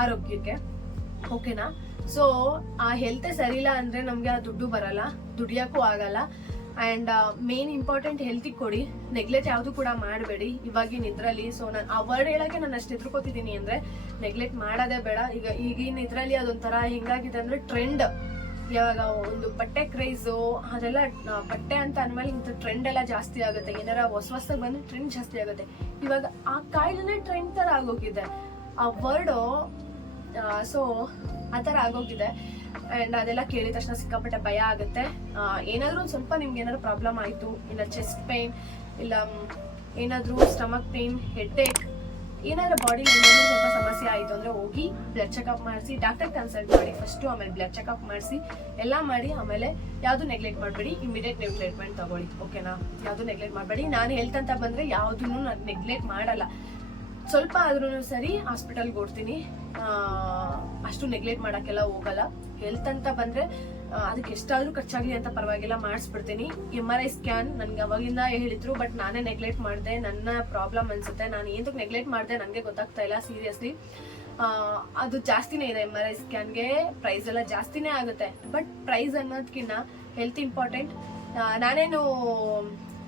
ಆರೋಗ್ಯಕ್ಕೆ ಓಕೆನಾ? ಸೊ ಆ ಹೆಲ್ತೆ ಸರಿ ಇಲ್ಲ ಅಂದ್ರೆ ನಮ್ಗೆ ಆ ದುಡ್ಡು ಬರಲ್ಲ, ದುಡಿಯೋಕ್ಕೂ ಆಗಲ್ಲ. ಅಂಡ್ ಮೇನ್ ಇಂಪಾರ್ಟೆಂಟ್ ಹೆಲ್ತಿಗೆ ಕೊಡಿ. ನೆಗ್ಲೆಕ್ಟ್ ಯಾವುದು ಕೂಡ ಮಾಡಬೇಡಿ. ಇವಾಗಿನ ಇದರಲ್ಲಿ ಸೊ ನಾನು ಆ ವರ್ಡ್ ಹೇಳಕ್ಕೆ ನಾನು ಅಷ್ಟು ಎದುರ್ಕೋತಿದ್ದೀನಿ ಅಂದ್ರೆ ನೆಗ್ಲೆಕ್ಟ್ ಮಾಡೋದೇ ಬೇಡ. ಈಗ ಈಗಿನ ಇದರಲ್ಲಿ ಅದೊಂಥರ ಹೆಂಗಾಗಿದೆ ಅಂದ್ರೆ ಟ್ರೆಂಡ್ ಇವಾಗ ಒಂದು ಬಟ್ಟೆ ಕ್ರೇಜು ಅದೆಲ್ಲ ಬಟ್ಟೆ ಅಂತ ಅಂದ್ಮೇಲೆ ಇಂಥ ಟ್ರೆಂಡ್ ಎಲ್ಲ ಜಾಸ್ತಿ ಆಗುತ್ತೆ. ಏನಾರ ಹೊಸ ಹೊಸದಾಗಿ ಬಂದ್ರೆ ಟ್ರೆಂಡ್ ಜಾಸ್ತಿ ಆಗುತ್ತೆ. ಇವಾಗ ಆ ಕಾಯಿಲೆನೇ ಟ್ರೆಂಡ್ ತರ ಆಗೋಗಿದೆ. ಆ ವರ್ಡು ಸೊ ಆ ಥರ ಆಗೋಗಿದೆ. ಆ್ಯಂಡ್ ಅದೆಲ್ಲ ಕೇಳಿದ ತಕ್ಷಣ ಸಿಕ್ಕಾಪಟ್ಟೆ ಭಯ ಆಗುತ್ತೆ. ಏನಾದರೂ ಸ್ವಲ್ಪ ನಿಮ್ಗೆ ಏನಾದ್ರು ಪ್ರಾಬ್ಲಮ್ ಆಯಿತು, ಇಲ್ಲ ಚೆಸ್ಟ್ ಪೇನ್ ಇಲ್ಲ ಏನಾದರೂ ಸ್ಟಮಕ್ ಪೇನ್ ಹೆಡ್ಡೇಕ್ ಏನಾದ್ರೂ ಬಾಡಿ ಸ್ವಲ್ಪ ಸಮಸ್ಯೆ ಆಯಿತು ಅಂದರೆ ಹೋಗಿ ಬ್ಲಡ್ ಚೆಕಪ್ ಮಾಡಿಸಿ ಡಾಕ್ಟರ್ ಕನ್ಸಲ್ಟ್ ಮಾಡಿ ಫಸ್ಟು ಆಮೇಲೆ ಬ್ಲಡ್ ಚೆಕಪ್ ಮಾಡಿಸಿ, ಎಲ್ಲ ಮಾಡಿ, ಆಮೇಲೆ ಯಾವುದು ನೆಗ್ಲೆಕ್ಟ್ ಮಾಡಬೇಡಿ ಇಮಿಡಿಯೇಟ್ ನೀವು ಟ್ರೀಟ್ಮೆಂಟ್ ತಗೊಳ್ಳಿ ಓಕೆನಾ ಯಾವುದು ನೆಗ್ಲೆಕ್ಟ್ ಮಾಡಬೇಡಿ, ನಾನು ಹೆಲ್ತ್ ಅಂತ ಬಂದರೆ ಯಾವುದನ್ನು ನಾನು ನೆಗ್ಲೆಕ್ಟ್ ಮಾಡಲ್ಲ. ಸ್ವಲ್ಪ ಆದ್ರೂ ಸರಿ ಹಾಸ್ಪಿಟಲ್ಗೆ ಓಡ್ತೀನಿ. ಅಷ್ಟು ನೆಗ್ಲೆಕ್ಟ್ ಮಾಡೋಕ್ಕೆಲ್ಲ ಹೋಗಲ್ಲ. ಹೆಲ್ತ್ ಅಂತ ಬಂದ್ರೆ ಅದಕ್ಕೆ ಎಷ್ಟಾದರೂ ಖರ್ಚಾಗಲಿ ಅಂತ ಪರವಾಗಿಲ್ಲ, ಮಾಡಿಸ್ಬಿಡ್ತೀನಿ. ಎಂ ಆರ್ ಐ ಸ್ಕ್ಯಾನ್ ನನ್ಗೆ ಅವಾಗಿಂದ ಹೇಳಿದ್ರು ಬಟ್ ನಾನೇ ನೆಗ್ಲೆಕ್ಟ್ ಮಾಡಿದೆ, ನನ್ನ ಪ್ರಾಬ್ಲಮ್ ಅನ್ಸುತ್ತೆ. ನಾನು ಏನಕ್ಕೆ ನೆಗ್ಲೆಕ್ಟ್ ಮಾಡಿದೆ ನನಗೆ ಗೊತ್ತಾಗ್ತಾ ಇಲ್ಲ ಸೀರಿಯಸ್ಲಿ ಅದು ಜಾಸ್ತಿನೇ ಇದೆ ಎಂ ಆರ್ ಐ ಸ್ಕ್ಯಾನ್ಗೆ ಪ್ರೈಸ್ ಎಲ್ಲ ಜಾಸ್ತಿನೇ ಆಗುತ್ತೆ. ಬಟ್ ಪ್ರೈಸ್ ಅನ್ನೋದಕ್ಕಿಂತ ಹೆಲ್ತ್ ಇಂಪಾರ್ಟೆಂಟ್ ನಾನೇನು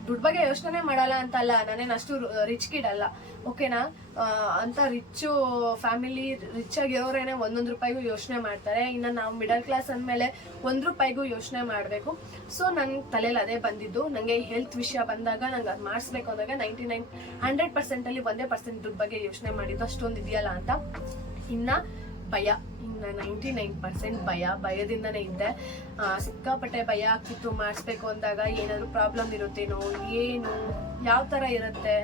ದುಡ್ಡು ಬಗ್ಗೆ ಯೋಚನೆ ಮಾಡಲ್ಲ ಅಂತ ಅಲ್ಲ ನಾನೇನು ಅಷ್ಟು ರಿಚ್ ಕಿಡ್ ಅಲ್ಲ. ಓಕೆನಾ? ಅಂತ ರಿಚ್ಚು ಫ್ಯಾಮಿಲಿ ರಿಚ್ ಆಗಿರೋರೇನೆ ಒಂದೊಂದು ರೂಪಾಯಿಗೂ ಯೋಚನೆ ಮಾಡ್ತಾರೆ. ಇನ್ನು ನಾವು ಮಿಡಲ್ ಕ್ಲಾಸ್ ಅಂದಮೇಲೆ ಒಂದು ರೂಪಾಯಿಗೂ ಯೋಚನೆ ಮಾಡಬೇಕು. ಸೊ ನನ್ನ ತಲೆಯಲ್ಲಿ ಅದೇ ಬಂದಿದ್ದು. ನನಗೆ ಹೆಲ್ತ್ ವಿಷಯ ಬಂದಾಗ, ನಂಗೆ ಅದು ಮಾಡಿಸ್ಬೇಕು ಅಂದಾಗ ನೈಂಟಿ ನೈನ್ ಹಂಡ್ರೆಡ್ ಪರ್ಸೆಂಟಲ್ಲಿ ಒಂದೇ ಪರ್ಸೆಂಟ್ ದುಡ್ಡು ಬಗ್ಗೆ ಯೋಚನೆ ಮಾಡಿದ್ದು. ಅಷ್ಟೊಂದು ಇದೆಯಲ್ಲ ಅಂತ. ಇನ್ನು ಭಯ. ಇನ್ನು ನೈಂಟಿ ನೈನ್ ಪರ್ಸೆಂಟ್ ಭಯ. ಭಯದಿಂದನೇ ಇದ್ದೆ. ಸಿಕ್ಕಾಪಟ್ಟೆ ಭಯ. ಆಗ್ತಿತ್ತು ಮಾಡಿಸ್ಬೇಕು ಅಂದಾಗ ಏನಾದರೂ ಪ್ರಾಬ್ಲಮ್ ಇರುತ್ತೇನೋ, ಏನು, ಯಾವ ಥರ ಇರುತ್ತೆ?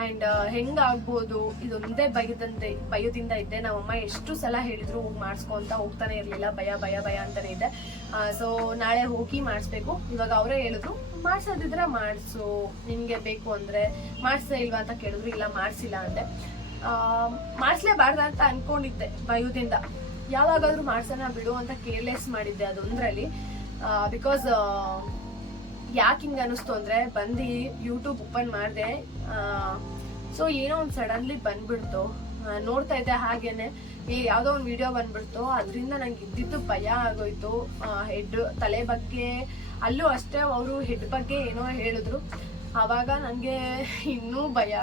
ಆ್ಯಂಡ್ ಹೆಂಗಾಗ್ಬೋದು? ಇದೊಂದೇ ಭಯದಂತೆ, ಭಯದಿಂದ ಇದ್ದೆ. ನಮ್ಮಮ್ಮ ಎಷ್ಟು ಸಲ ಹೇಳಿದ್ರು, ಹೋಗಿ ಮಾಡಿಸ್ಕೊ ಅಂತ ಹೋಗ್ತಾನೆ ಇರಲಿಲ್ಲ. ಭಯ ಭಯ ಭಯ ಅಂತಾನೆ ಇದೆ ಸೊ ನಾಳೆ ಹೋಗಿ ಮಾಡಿಸ್ಬೇಕು. ಇವಾಗ ಅವರೇ ಹೇಳಿದ್ರು, ಮಾಡಿಸೋದಿದ್ರೆ ಮಾಡಿಸು. ನಿನಗೆ ಬೇಕು ಅಂದರೆ ಮಾಡಿಸೇ ಇಲ್ವಾ ಅಂತ ಕೇಳಿದ್ರು. ಇಲ್ಲ, ಮಾಡಿಸಿಲ್ಲ ಅಂದೆ. ಮಾಡಿಸ್ಲೇಬಾರ್ದ ಅಂತ ಅನ್ಕೊಂಡಿದ್ದೆ ಭಯದಿಂದ. ಯಾವಾಗಾದ್ರೂ ಮಾಡ್ಸೋಣ ಬಿಡು ಅಂತ ಕೇರ್ಲೆಸ್ ಮಾಡಿದ್ದೆ ಅದೊಂದರಲ್ಲಿ. ಬಿಕಾಸ್ ಯಾಕೆ ಹಿಂಗೆ ಅನಿಸ್ತು ಅಂದರೆ ಬಂದು ಯೂಟ್ಯೂಬ್ ಓಪನ್ ಮಾಡಿದೆ ಸೊ ಏನೋ ಒಂದು ಸಡನ್ಲಿ ಬಂದ್ಬಿಡ್ತು. ನೋಡ್ತಾ ಇದ್ದೆ ಹಾಗೇನೆ. ಈ ಯಾವುದೋ ಒಂದು ವಿಡಿಯೋ ಬಂದ್ಬಿಡ್ತು. ಅದರಿಂದ ನಂಗೆ ಇದ್ದಿದ್ದು ಭಯ ಆಗೋಯ್ತು. ಹೆಡ್ ತಲೆ ಬಗ್ಗೆ, ಅಲ್ಲೂ ಅಷ್ಟೇ ಅವರು ಹೆಡ್ ಬಗ್ಗೆ ಏನೋ ಹೇಳಿದ್ರು. ಆವಾಗ ನನಗೆ ಇನ್ನೂ ಭಯ.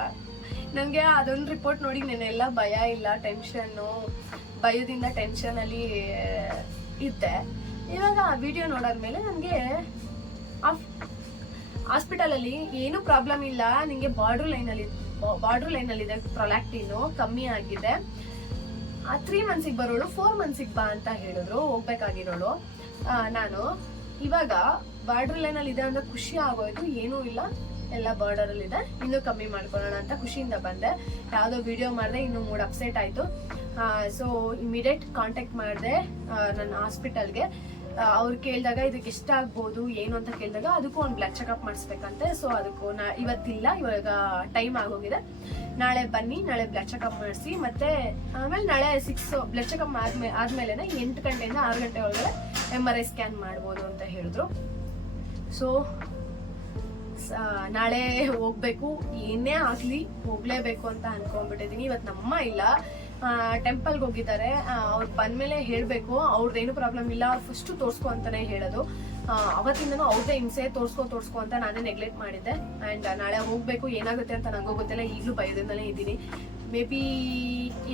ನನಗೆ ಅದೊಂದು ರಿಪೋರ್ಟ್ ನೋಡಿ ನೆನೆಲ್ಲ ಭಯ ಇಲ್ಲ ಟೆನ್ಷನ್ನು ಭಯದಿಂದ ಟೆನ್ಷನಲ್ಲಿ ಇದ್ದೆ. ಇವಾಗ ಆ ವಿಡಿಯೋ ನೋಡಾದ್ಮೇಲೆ ನನಗೆ ಹಾಸ್ಪಿಟಲಲ್ಲಿ ಏನೂ ಪ್ರಾಬ್ಲಮ್ ಇಲ್ಲ. ನಿಮಗೆ ಬಾರ್ಡ್ರ್ ಲೈನಲ್ಲಿ ಬಾರ್ಡ್ರ್ ಲೈನಲ್ಲಿದೆ. ಪ್ರೊಲ್ಯಾಕ್ಟಿನು ಕಮ್ಮಿ ಆಗಿದೆ. ಆ ತ್ರೀ ಮಂತ್ಸಿಗೆ ಬರೋಳು ಫೋರ್ ಮಂತ್ಸಿಗೆ ಬಾ ಅಂತ ಹೇಳಿದ್ರು. ಹೋಗ್ಬೇಕಾಗಿರೋಳು. ನಾನು ಇವಾಗ ಬಾರ್ಡರ್ ಲೈನಲ್ಲಿ ಇದೆ ಅಂದ್ರೆ ಖುಷಿ ಆಗೋಯ್ತು. ಏನೂ ಇಲ್ಲ. ಎಲ್ಲ ಬಾರ್ಡರ್ ಅಲ್ಲಿ ಇದೆ ಇನ್ನೂ ಕಮ್ಮಿ ಮಾಡ್ಕೊಳ್ಳೋಣ ಅಂತ ಖುಷಿಯಿಂದ ಬಂದೆ. ಯಾವುದೋ ವಿಡಿಯೋ ಮಾಡಿದೆ, ಇನ್ನು ಮೂಡ್ ಅಪ್ಸೆಟ್ ಆಯ್ತು. ಸೊ ಇಮಿಡಿಯೇಟ್ ಕಾಂಟ್ಯಾಕ್ಟ್ ಮಾಡಿದೆ ನನ್ನ ಹಾಸ್ಪಿಟಲ್ಗೆ. ಅವ್ರು ಕೇಳಿದಾಗ ಇದಕ್ಕೆ ಇಷ್ಟ ಆಗ್ಬೋದು, ಏನು ಅಂತ ಕೇಳಿದಾಗ ಅದಕ್ಕೂ ಒಂದು ಬ್ಲಡ್ ಚೆಕಪ್ ಮಾಡಿಸ್ಬೇಕಂತೆ. ಸೊ ಅದಕ್ಕೂ ನಾ ಇವತ್ತಿಲ್ಲ, ಇವಾಗ ಟೈಮ್ ಆಗೋಗಿದೆ. ನಾಳೆ ಬನ್ನಿ, ನಾಳೆ ಬ್ಲಡ್ ಚೆಕಪ್ ಮಾಡಿಸಿ, ಮತ್ತೆ ಆಮೇಲೆ ನಾಳೆ ಸಿಕ್ಸ್ ಬ್ಲಡ್ ಚೆಕಪ್ ಆದ್ಮೇಲೆ ಆದ್ಮೇಲೆ ಎಂಟು ಗಂಟೆಯಿಂದ ಆರು ಗಂಟೆ ಒಳಗಡೆ ಎಂ ಆರ್ ಐ ಸ್ಕ್ಯಾನ್ ಮಾಡ್ಬೋದು ಅಂತ ಹೇಳಿದ್ರು. ಸೊ, ನಾಳೆ ಹೋಗ್ಬೇಕು, ಏನೇ ಆಗ್ಲಿ ಹೋಗ್ಲೇಬೇಕು ಅಂತ ಅನ್ಕೊಂಡ್ಬಿಟ್ಟಿದೀನಿ ಇವತ್ತು ನಮ್ಮ ಇಲ್ಲ. ಟೆಂಪಲ್ಗೆ ಹೋಗಿದ್ದಾರೆ. ಅವ್ರು ಬಂದ್ಮೇಲೆ ಹೇಳಬೇಕು, ಅವ್ರದ್ದೇನು ಪ್ರಾಬ್ಲಮ್ ಇಲ್ಲ ಫಸ್ಟ್ ತೋರಿಸ್ಕೊ ಅಂತಾನೆ ಹೇಳೋದು. ಅವತ್ತಿಂದನೂ ಅವ್ರದ್ದೇ ಹಿಂಸೆ, ತೋರಿಸ್ಕೊ ತೋರಿಸ್ಕೊ ಅಂತ ನಾನೇ ನೆಗ್ಲೆಕ್ಟ್ ಮಾಡಿದ್ದೆ. ಆ್ಯಂಡ್ ನಾಳೆ ಹೋಗಬೇಕು, ಏನಾಗುತ್ತೆ ಅಂತ ನನಗೂ ಗೊತ್ತಿಲ್ಲ, ಈಗಲೂ ಭಯದಿಂದಲೇ ಇದ್ದೀನಿ. ಮೇ ಬಿ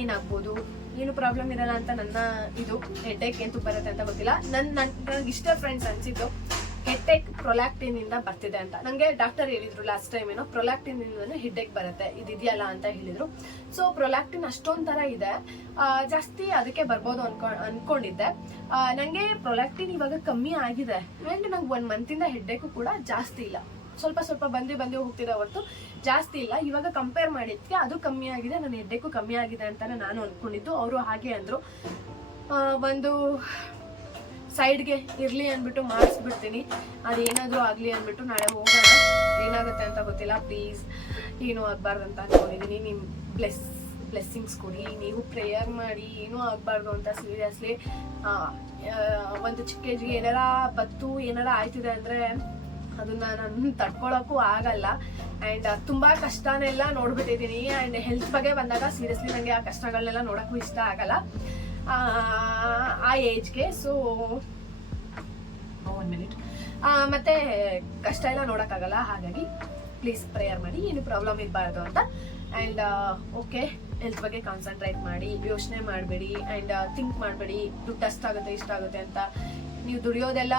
ಏನಾಗ್ಬೋದು, ಏನು ಪ್ರಾಬ್ಲಮ್ ಇರಲ್ಲ ಅಂತ ನನ್ನ ಇದು ಹೆಡ್ಡೇಕ್ ಎಂತೂ ಬರುತ್ತೆ ಅಂತ ಗೊತ್ತಿಲ್ಲ. ನನ್ನ ನನಗೆ ಇಷ್ಟ ಫ್ರೆಂಡ್ಸ್ ಅನ್ಸಿದ್ದು ಹೆಡ್ಡೇಕ್ ಪ್ರೊಲ್ಯಾಕ್ಟಿನ್ ಇಂದ ಬರ್ತಿದೆ ಅಂತ. ನಂಗೆ ಡಾಕ್ಟರ್ ಹೇಳಿದ್ರು ಲಾಸ್ಟ್ ಟೈಮ್ ಏನೋ ಪ್ರೊಲ್ಯಾಕ್ಟಿನ್ ಇಂದನೇ ಹೆಡ್ಡೆಕ್ ಬರುತ್ತೆ ಇದೆಯಲ್ಲ ಅಂತ ಹೇಳಿದ್ರು. ಸೊ ಪ್ರೊಲ್ಯಾಕ್ಟಿನ್ ಅಷ್ಟೊಂದ್ ತರ ಇದೆ. ಜಾಸ್ತಿ ಅದಕ್ಕೆ ಬರ್ಬೋದು ಅನ್ಕೊ, ಅನ್ಕೊಂಡಿದ್ದೆ. ನನಗೆ ನಂಗೆ ಪ್ರೊಲ್ಯಾಕ್ಟಿನ್ ಇವಾಗ ಕಮ್ಮಿ ಆಗಿದೆ. ಅಂಡ್ ನಂಗೆ ಒನ್ ಮಂತಿಂದ ಹೆಡ್ಡೇಕು ಕೂಡ ಜಾಸ್ತಿ ಇಲ್ಲ. ಸ್ವಲ್ಪ ಸ್ವಲ್ಪ ಬಂದು ಬಂದು ಹೋಗ್ತಿದೆ ಹೊರತು, ಜಾಸ್ತಿ ಇಲ್ಲ. ಇವಾಗ ಕಂಪೇರ್ ಮಾಡಿದ್ಕೆ ಅದು ಕಮ್ಮಿ ಆಗಿದೆ, ನನ್ನ ಹೆಡ್ಡೇಕು ಕಮ್ಮಿ ಆಗಿದೆ ಅಂತಾನೆ ನಾನು ಅನ್ಕೊಂಡಿದ್ದು. ಅವರು ಹಾಗೆ ಅಂದರು. ಒಂದು ಸೈಡ್ಗೆ ಇರ್ಲಿ ಅಂದ್ಬಿಟ್ಟು ಮಾಡಿಸ್ಬಿಡ್ತೀನಿ. ಅದು ಏನಾದರೂ ಆಗಲಿ ಅಂದ್ಬಿಟ್ಟು ನಾಳೆ ಹೋಗೋಣ. ಏನಾಗುತ್ತೆ ಅಂತ ಗೊತ್ತಿಲ್ಲ. ಪ್ಲೀಸ್ ಏನೂ ಆಗಬಾರ್ದು ಅಂತ ಅಂದ್ಕೊಂಡಿದ್ದೀನಿ ನಿಮ್ಮ ಬ್ಲೆಸ್ ಬ್ಲೆಸ್ಸಿಂಗ್ಸ್ ಕೊಡಿ. ನೀವು ಪ್ರೇಯರ್ ಮಾಡಿ ಏನೂ ಆಗಬಾರ್ದು ಅಂತ ಸೀರಿಯಸ್ಲಿ ಒಂದು ಚಿಕ್ಕ ಏಜ್ಗೆ ಏನಾರ ಬತ್ತು, ಏನಾರ ಆಯ್ತಿದೆ ಅಂದರೆ ಅದನ್ನ ನಾನು ತಡ್ಕೊಳ್ಳೋಕ್ಕೂ ಆಗಲ್ಲ. ಆ್ಯಂಡ್ ತುಂಬ ಕಷ್ಟನೆಲ್ಲ ನೋಡ್ಬಿಟ್ಟಿದ್ದೀನಿ. ಆ್ಯಂಡ್ ಹೆಲ್ತ್ ಬಗ್ಗೆ ಬಂದಾಗ ಸೀರಿಯಸ್ಲಿ ನನಗೆ ಆ ಕಷ್ಟಗಳನ್ನೆಲ್ಲ ನೋಡೋಕ್ಕೂ ಇಷ್ಟ ಆಗಲ್ಲ. ಆ, ಏಜ್ಗೆ ಸೊ ಒನ್ ಮಿನಿಟ್ ಮತ್ತೆ ಕಷ್ಟ ಎಲ್ಲ ನೋಡೋಕ್ಕಾಗಲ್ಲ ಹಾಗಾಗಿ ಪ್ಲೀಸ್ ಪ್ರೇಯರ್ ಮಾಡಿ ಏನು ಪ್ರಾಬ್ಲಮ್ ಇರಬಾರ್ದು ಅಂತ. ಆ್ಯಂಡ್ ಓಕೆ ಹೆಲ್ತ್ ಬಗ್ಗೆ ಕಾನ್ಸಂಟ್ರೇಟ್ ಮಾಡಿ ಯೋಚನೆ ಮಾಡಬೇಡಿ ಆ್ಯಂಡ್ ಥಿಂಕ್ ಮಾಡಬೇಡಿ ದುಡ್ಡು ಅಷ್ಟಾಗುತ್ತೆ ಇಷ್ಟ ಆಗುತ್ತೆ ಅಂತ. ನೀವು ದುಡಿಯೋದೆಲ್ಲ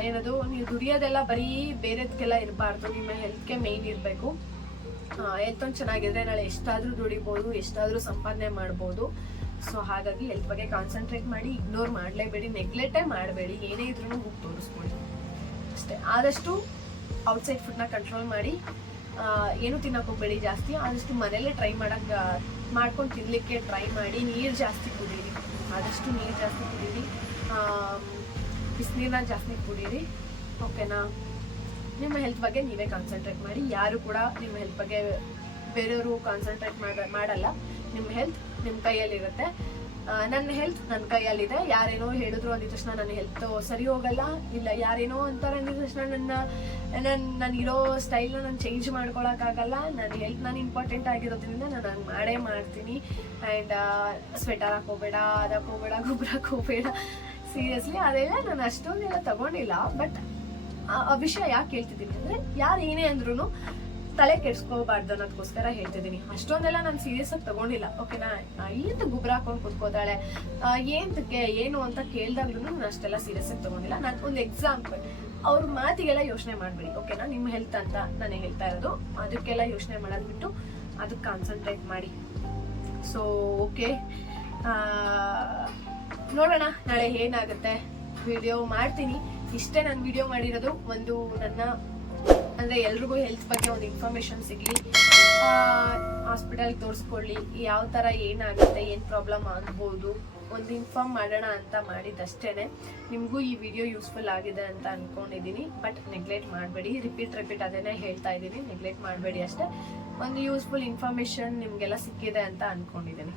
ಏನದು ನೀವು ದುಡಿಯೋದೆಲ್ಲ ಬರೀ ಬೇರೆದಕ್ಕೆಲ್ಲ ಇರಬಾರ್ದು ನಿಮ್ಮ ಹೆಲ್ತ್ಗೆ ಮೇಯ್ನ್ ಇರಬೇಕು. ಹೆಲ್ತ್ ಒಂದು ಚೆನ್ನಾಗಿದ್ರೆ ನಾಳೆ ಎಷ್ಟಾದರೂ ದುಡಿಬೋದು, ಎಷ್ಟಾದರೂ ಸಂಪಾದನೆ ಮಾಡ್ಬೋದು. ಸೊ ಹಾಗಾಗಿ ಹೆಲ್ತ್ ಬಗ್ಗೆ ಕಾನ್ಸಂಟ್ರೇಟ್ ಮಾಡಿ ಇಗ್ನೋರ್ ಮಾಡಲೇಬೇಡಿ ನೆಗ್ಲೆಕ್ಟೇ ಮಾಡಬೇಡಿ, ಏನೇ ಇದ್ರೂ ಹೋಗಿ ತೋರಿಸ್ಕೊಳ್ಳಿ. ಅಷ್ಟೇ. ಆದಷ್ಟು ಔಟ್ಸೈಡ್ ಫುಡ್ನ ಕಂಟ್ರೋಲ್ ಮಾಡಿ ಏನು ತಿನ್ನಕ್ಕೆ ಹೋಗ್ಬೇಡಿ ಜಾಸ್ತಿ. ಆದಷ್ಟು ಮನೇಲೇ ಟ್ರೈ ಮಾಡೋಕ್ಕೆ ಮಾಡ್ಕೊಂಡು ತಿನ್ನಲಿಕ್ಕೆ ಟ್ರೈ ಮಾಡಿ, ನೀರು ಜಾಸ್ತಿ ಕುಡೀರಿ. ಆದಷ್ಟು ನೀರು ಜಾಸ್ತಿ ಕುಡೀರಿ. ಬಿಸಿನೀರನ್ನ ಜಾಸ್ತಿ ಕುಡೀರಿ. ಓಕೆನಾ ನಿಮ್ಮ ಹೆಲ್ತ್ ಬಗ್ಗೆ ನೀವೇ ಕಾನ್ಸಂಟ್ರೇಟ್ ಮಾಡಿ, ಯಾರು ಕೂಡ ನಿಮ್ಮ ಹೆಲ್ತ್ ಬಗ್ಗೆ ಬೇರೆಯವರು ಕಾನ್ಸಂಟ್ರೇಟ್ ಮಾಡ, ಮಾಡಲ್ಲ. ನಿಮ್ಮ ಹೆಲ್ತ್ ನಿಮ್ಮ ಕೈಯಲ್ಲಿರುತ್ತೆ. ನನ್ನ ಹೆಲ್ತ್ ನನ್ನ ಕೈಯಲ್ಲಿದೆ. ಯಾರೇನೋ ಹೇಳಿದ್ರು ಅಂದಿದ ತಕ್ಷಣ ನನ್ನ ಹೆಲ್ತ್ ಸರಿ ಹೋಗಲ್ಲ. ಇಲ್ಲ, ಯಾರೇನೋ ಅಂತಾರೆ ಅಂದಿದ ತಕ್ಷಣ ನನ್ನ ನನ್ನ ಇರೋ ಸ್ಟೈಲ್ನ ನಾನು ಚೇಂಜ್ ಮಾಡ್ಕೊಳಕ್ಕಾಗಲ್ಲ ನನ್ನ ಹೆಲ್ತ್ ನಾನು ಇಂಪಾರ್ಟೆಂಟ್ ಆಗಿರೋದ್ರಿಂದ ನಾನು ಹಂಗೆ ಮಾಡೇ ಮಾಡ್ತೀನಿ. ಆ್ಯಂಡ್ ಸ್ವೆಟರ್ ಹಾಕೋಬೇಡ ಅದಕ್ಕೆ ಹೋಗ್ಬೇಡ ಗೊಬ್ಬರ ಹಾಕೋಬೇಡ ಸೀರಿಯಸ್ಲಿ ಅದೆಲ್ಲ ನಾನು ಅಷ್ಟೊಂದೆಲ್ಲ ತಗೊಂಡಿಲ್ಲ. ಬಟ್ ಆ ವಿಷಯ ಯಾಕೆ ಹೇಳ್ತಿದ್ದೀನಿ ಅಂದರೆ ಯಾರು ಏನೇ ಅಂದ್ರೂ ತಲೆ ಕೆಡ್ಸ್ಕೋಬಾರ್ದು ಅನ್ನೋದಕ್ಕೋಸ್ಕರ ಹೇಳ್ತಿದ್ದೀನಿ. ಅಷ್ಟೊಂದೆಲ್ಲ ನಾನು ಸೀರಿಯಸ್ ಆಗಿ ತಗೊಂಡಿಲ್ಲ. ಓಕೆನಾ ಏನು ಗುಬ್ರ ಹಾಕೊಂಡು ಕುತ್ಕೋತಾಳೆ. ಏಂತಕ್ಕೆ ಏನು ಅಂತ ಕೇಳ್ದಾಗ್ಲೂ ನಾನು ಅಷ್ಟೆಲ್ಲ ಸೀರಿಯಸ್ ಆಗಿ ತಗೊಂಡಿಲ್ಲ. ನಾನು ಒಂದು ಎಕ್ಸಾಂಪಲ್ ಅವ್ರ ಮಾತಿಗೆಲ್ಲ ಯೋಚನೆ ಮಾಡಬೇಡಿ. ಓಕೆನಾ ನಿಮ್ಮ ಹೆಲ್ತ್ ಅಂತ ನಾನು ಹೇಳ್ತಾ ಇರೋದು. ಅದಕ್ಕೆಲ್ಲ ಯೋಚನೆ ಮಾಡೋದು ಬಿಟ್ಟು ಅದಕ್ಕೆ ಕಾನ್ಸಂಟ್ರೇಟ್ ಮಾಡಿ ಸೊ ಓಕೆ ನೋಡೋಣ, ನಾಳೆ ಏನಾಗುತ್ತೆ. ವಿಡಿಯೋ ಮಾಡ್ತೀನಿ. ಇಷ್ಟೇ ನಾನು ವಿಡಿಯೋ ಮಾಡಿರೋದು ಒಂದು ನನ್ನ, ಅಂದರೆ ಎಲ್ರಿಗೂ ಹೆಲ್ತ್ ಬಗ್ಗೆ ಒಂದು ಇನ್ಫಾರ್ಮೇಷನ್ ಸಿಗಲಿ. ಹಾಸ್ಪಿಟಲ್ಗೆ ತೋರಿಸ್ಕೊಳ್ಳಿ, ಯಾವ ಥರ ಏನಾಗುತ್ತೆ, ಏನು ಪ್ರಾಬ್ಲಮ್ ಆಗ್ಬೋದು, ಒಂದು ಇನ್ಫಾರ್ಮ್ ಮಾಡೋಣ ಅಂತ ಮಾಡಿದ್ದಷ್ಟೇ ನಿಮಗೂ ಈ ವಿಡಿಯೋ ಯೂಸ್ಫುಲ್ ಆಗಿದೆ ಅಂತ ಅಂದ್ಕೊಂಡಿದ್ದೀನಿ ಬಟ್ ನೆಗ್ಲೆಕ್ಟ್ ಮಾಡಬೇಡಿ. ರಿಪೀಟ್ ರಿಪೀಟ್ ಅದನ್ನೇ ಹೇಳ್ತಾ ಇದ್ದೀನಿ ನೆಗ್ಲೆಕ್ಟ್ ಮಾಡಬೇಡಿ ಅಷ್ಟೇ. ಒಂದು ಯೂಸ್ಫುಲ್ ಇನ್ಫಾರ್ಮೇಷನ್ ನಿಮಗೆಲ್ಲ ಸಿಕ್ಕಿದೆ ಅಂತ ಅಂದ್ಕೊಂಡಿದ್ದೀನಿ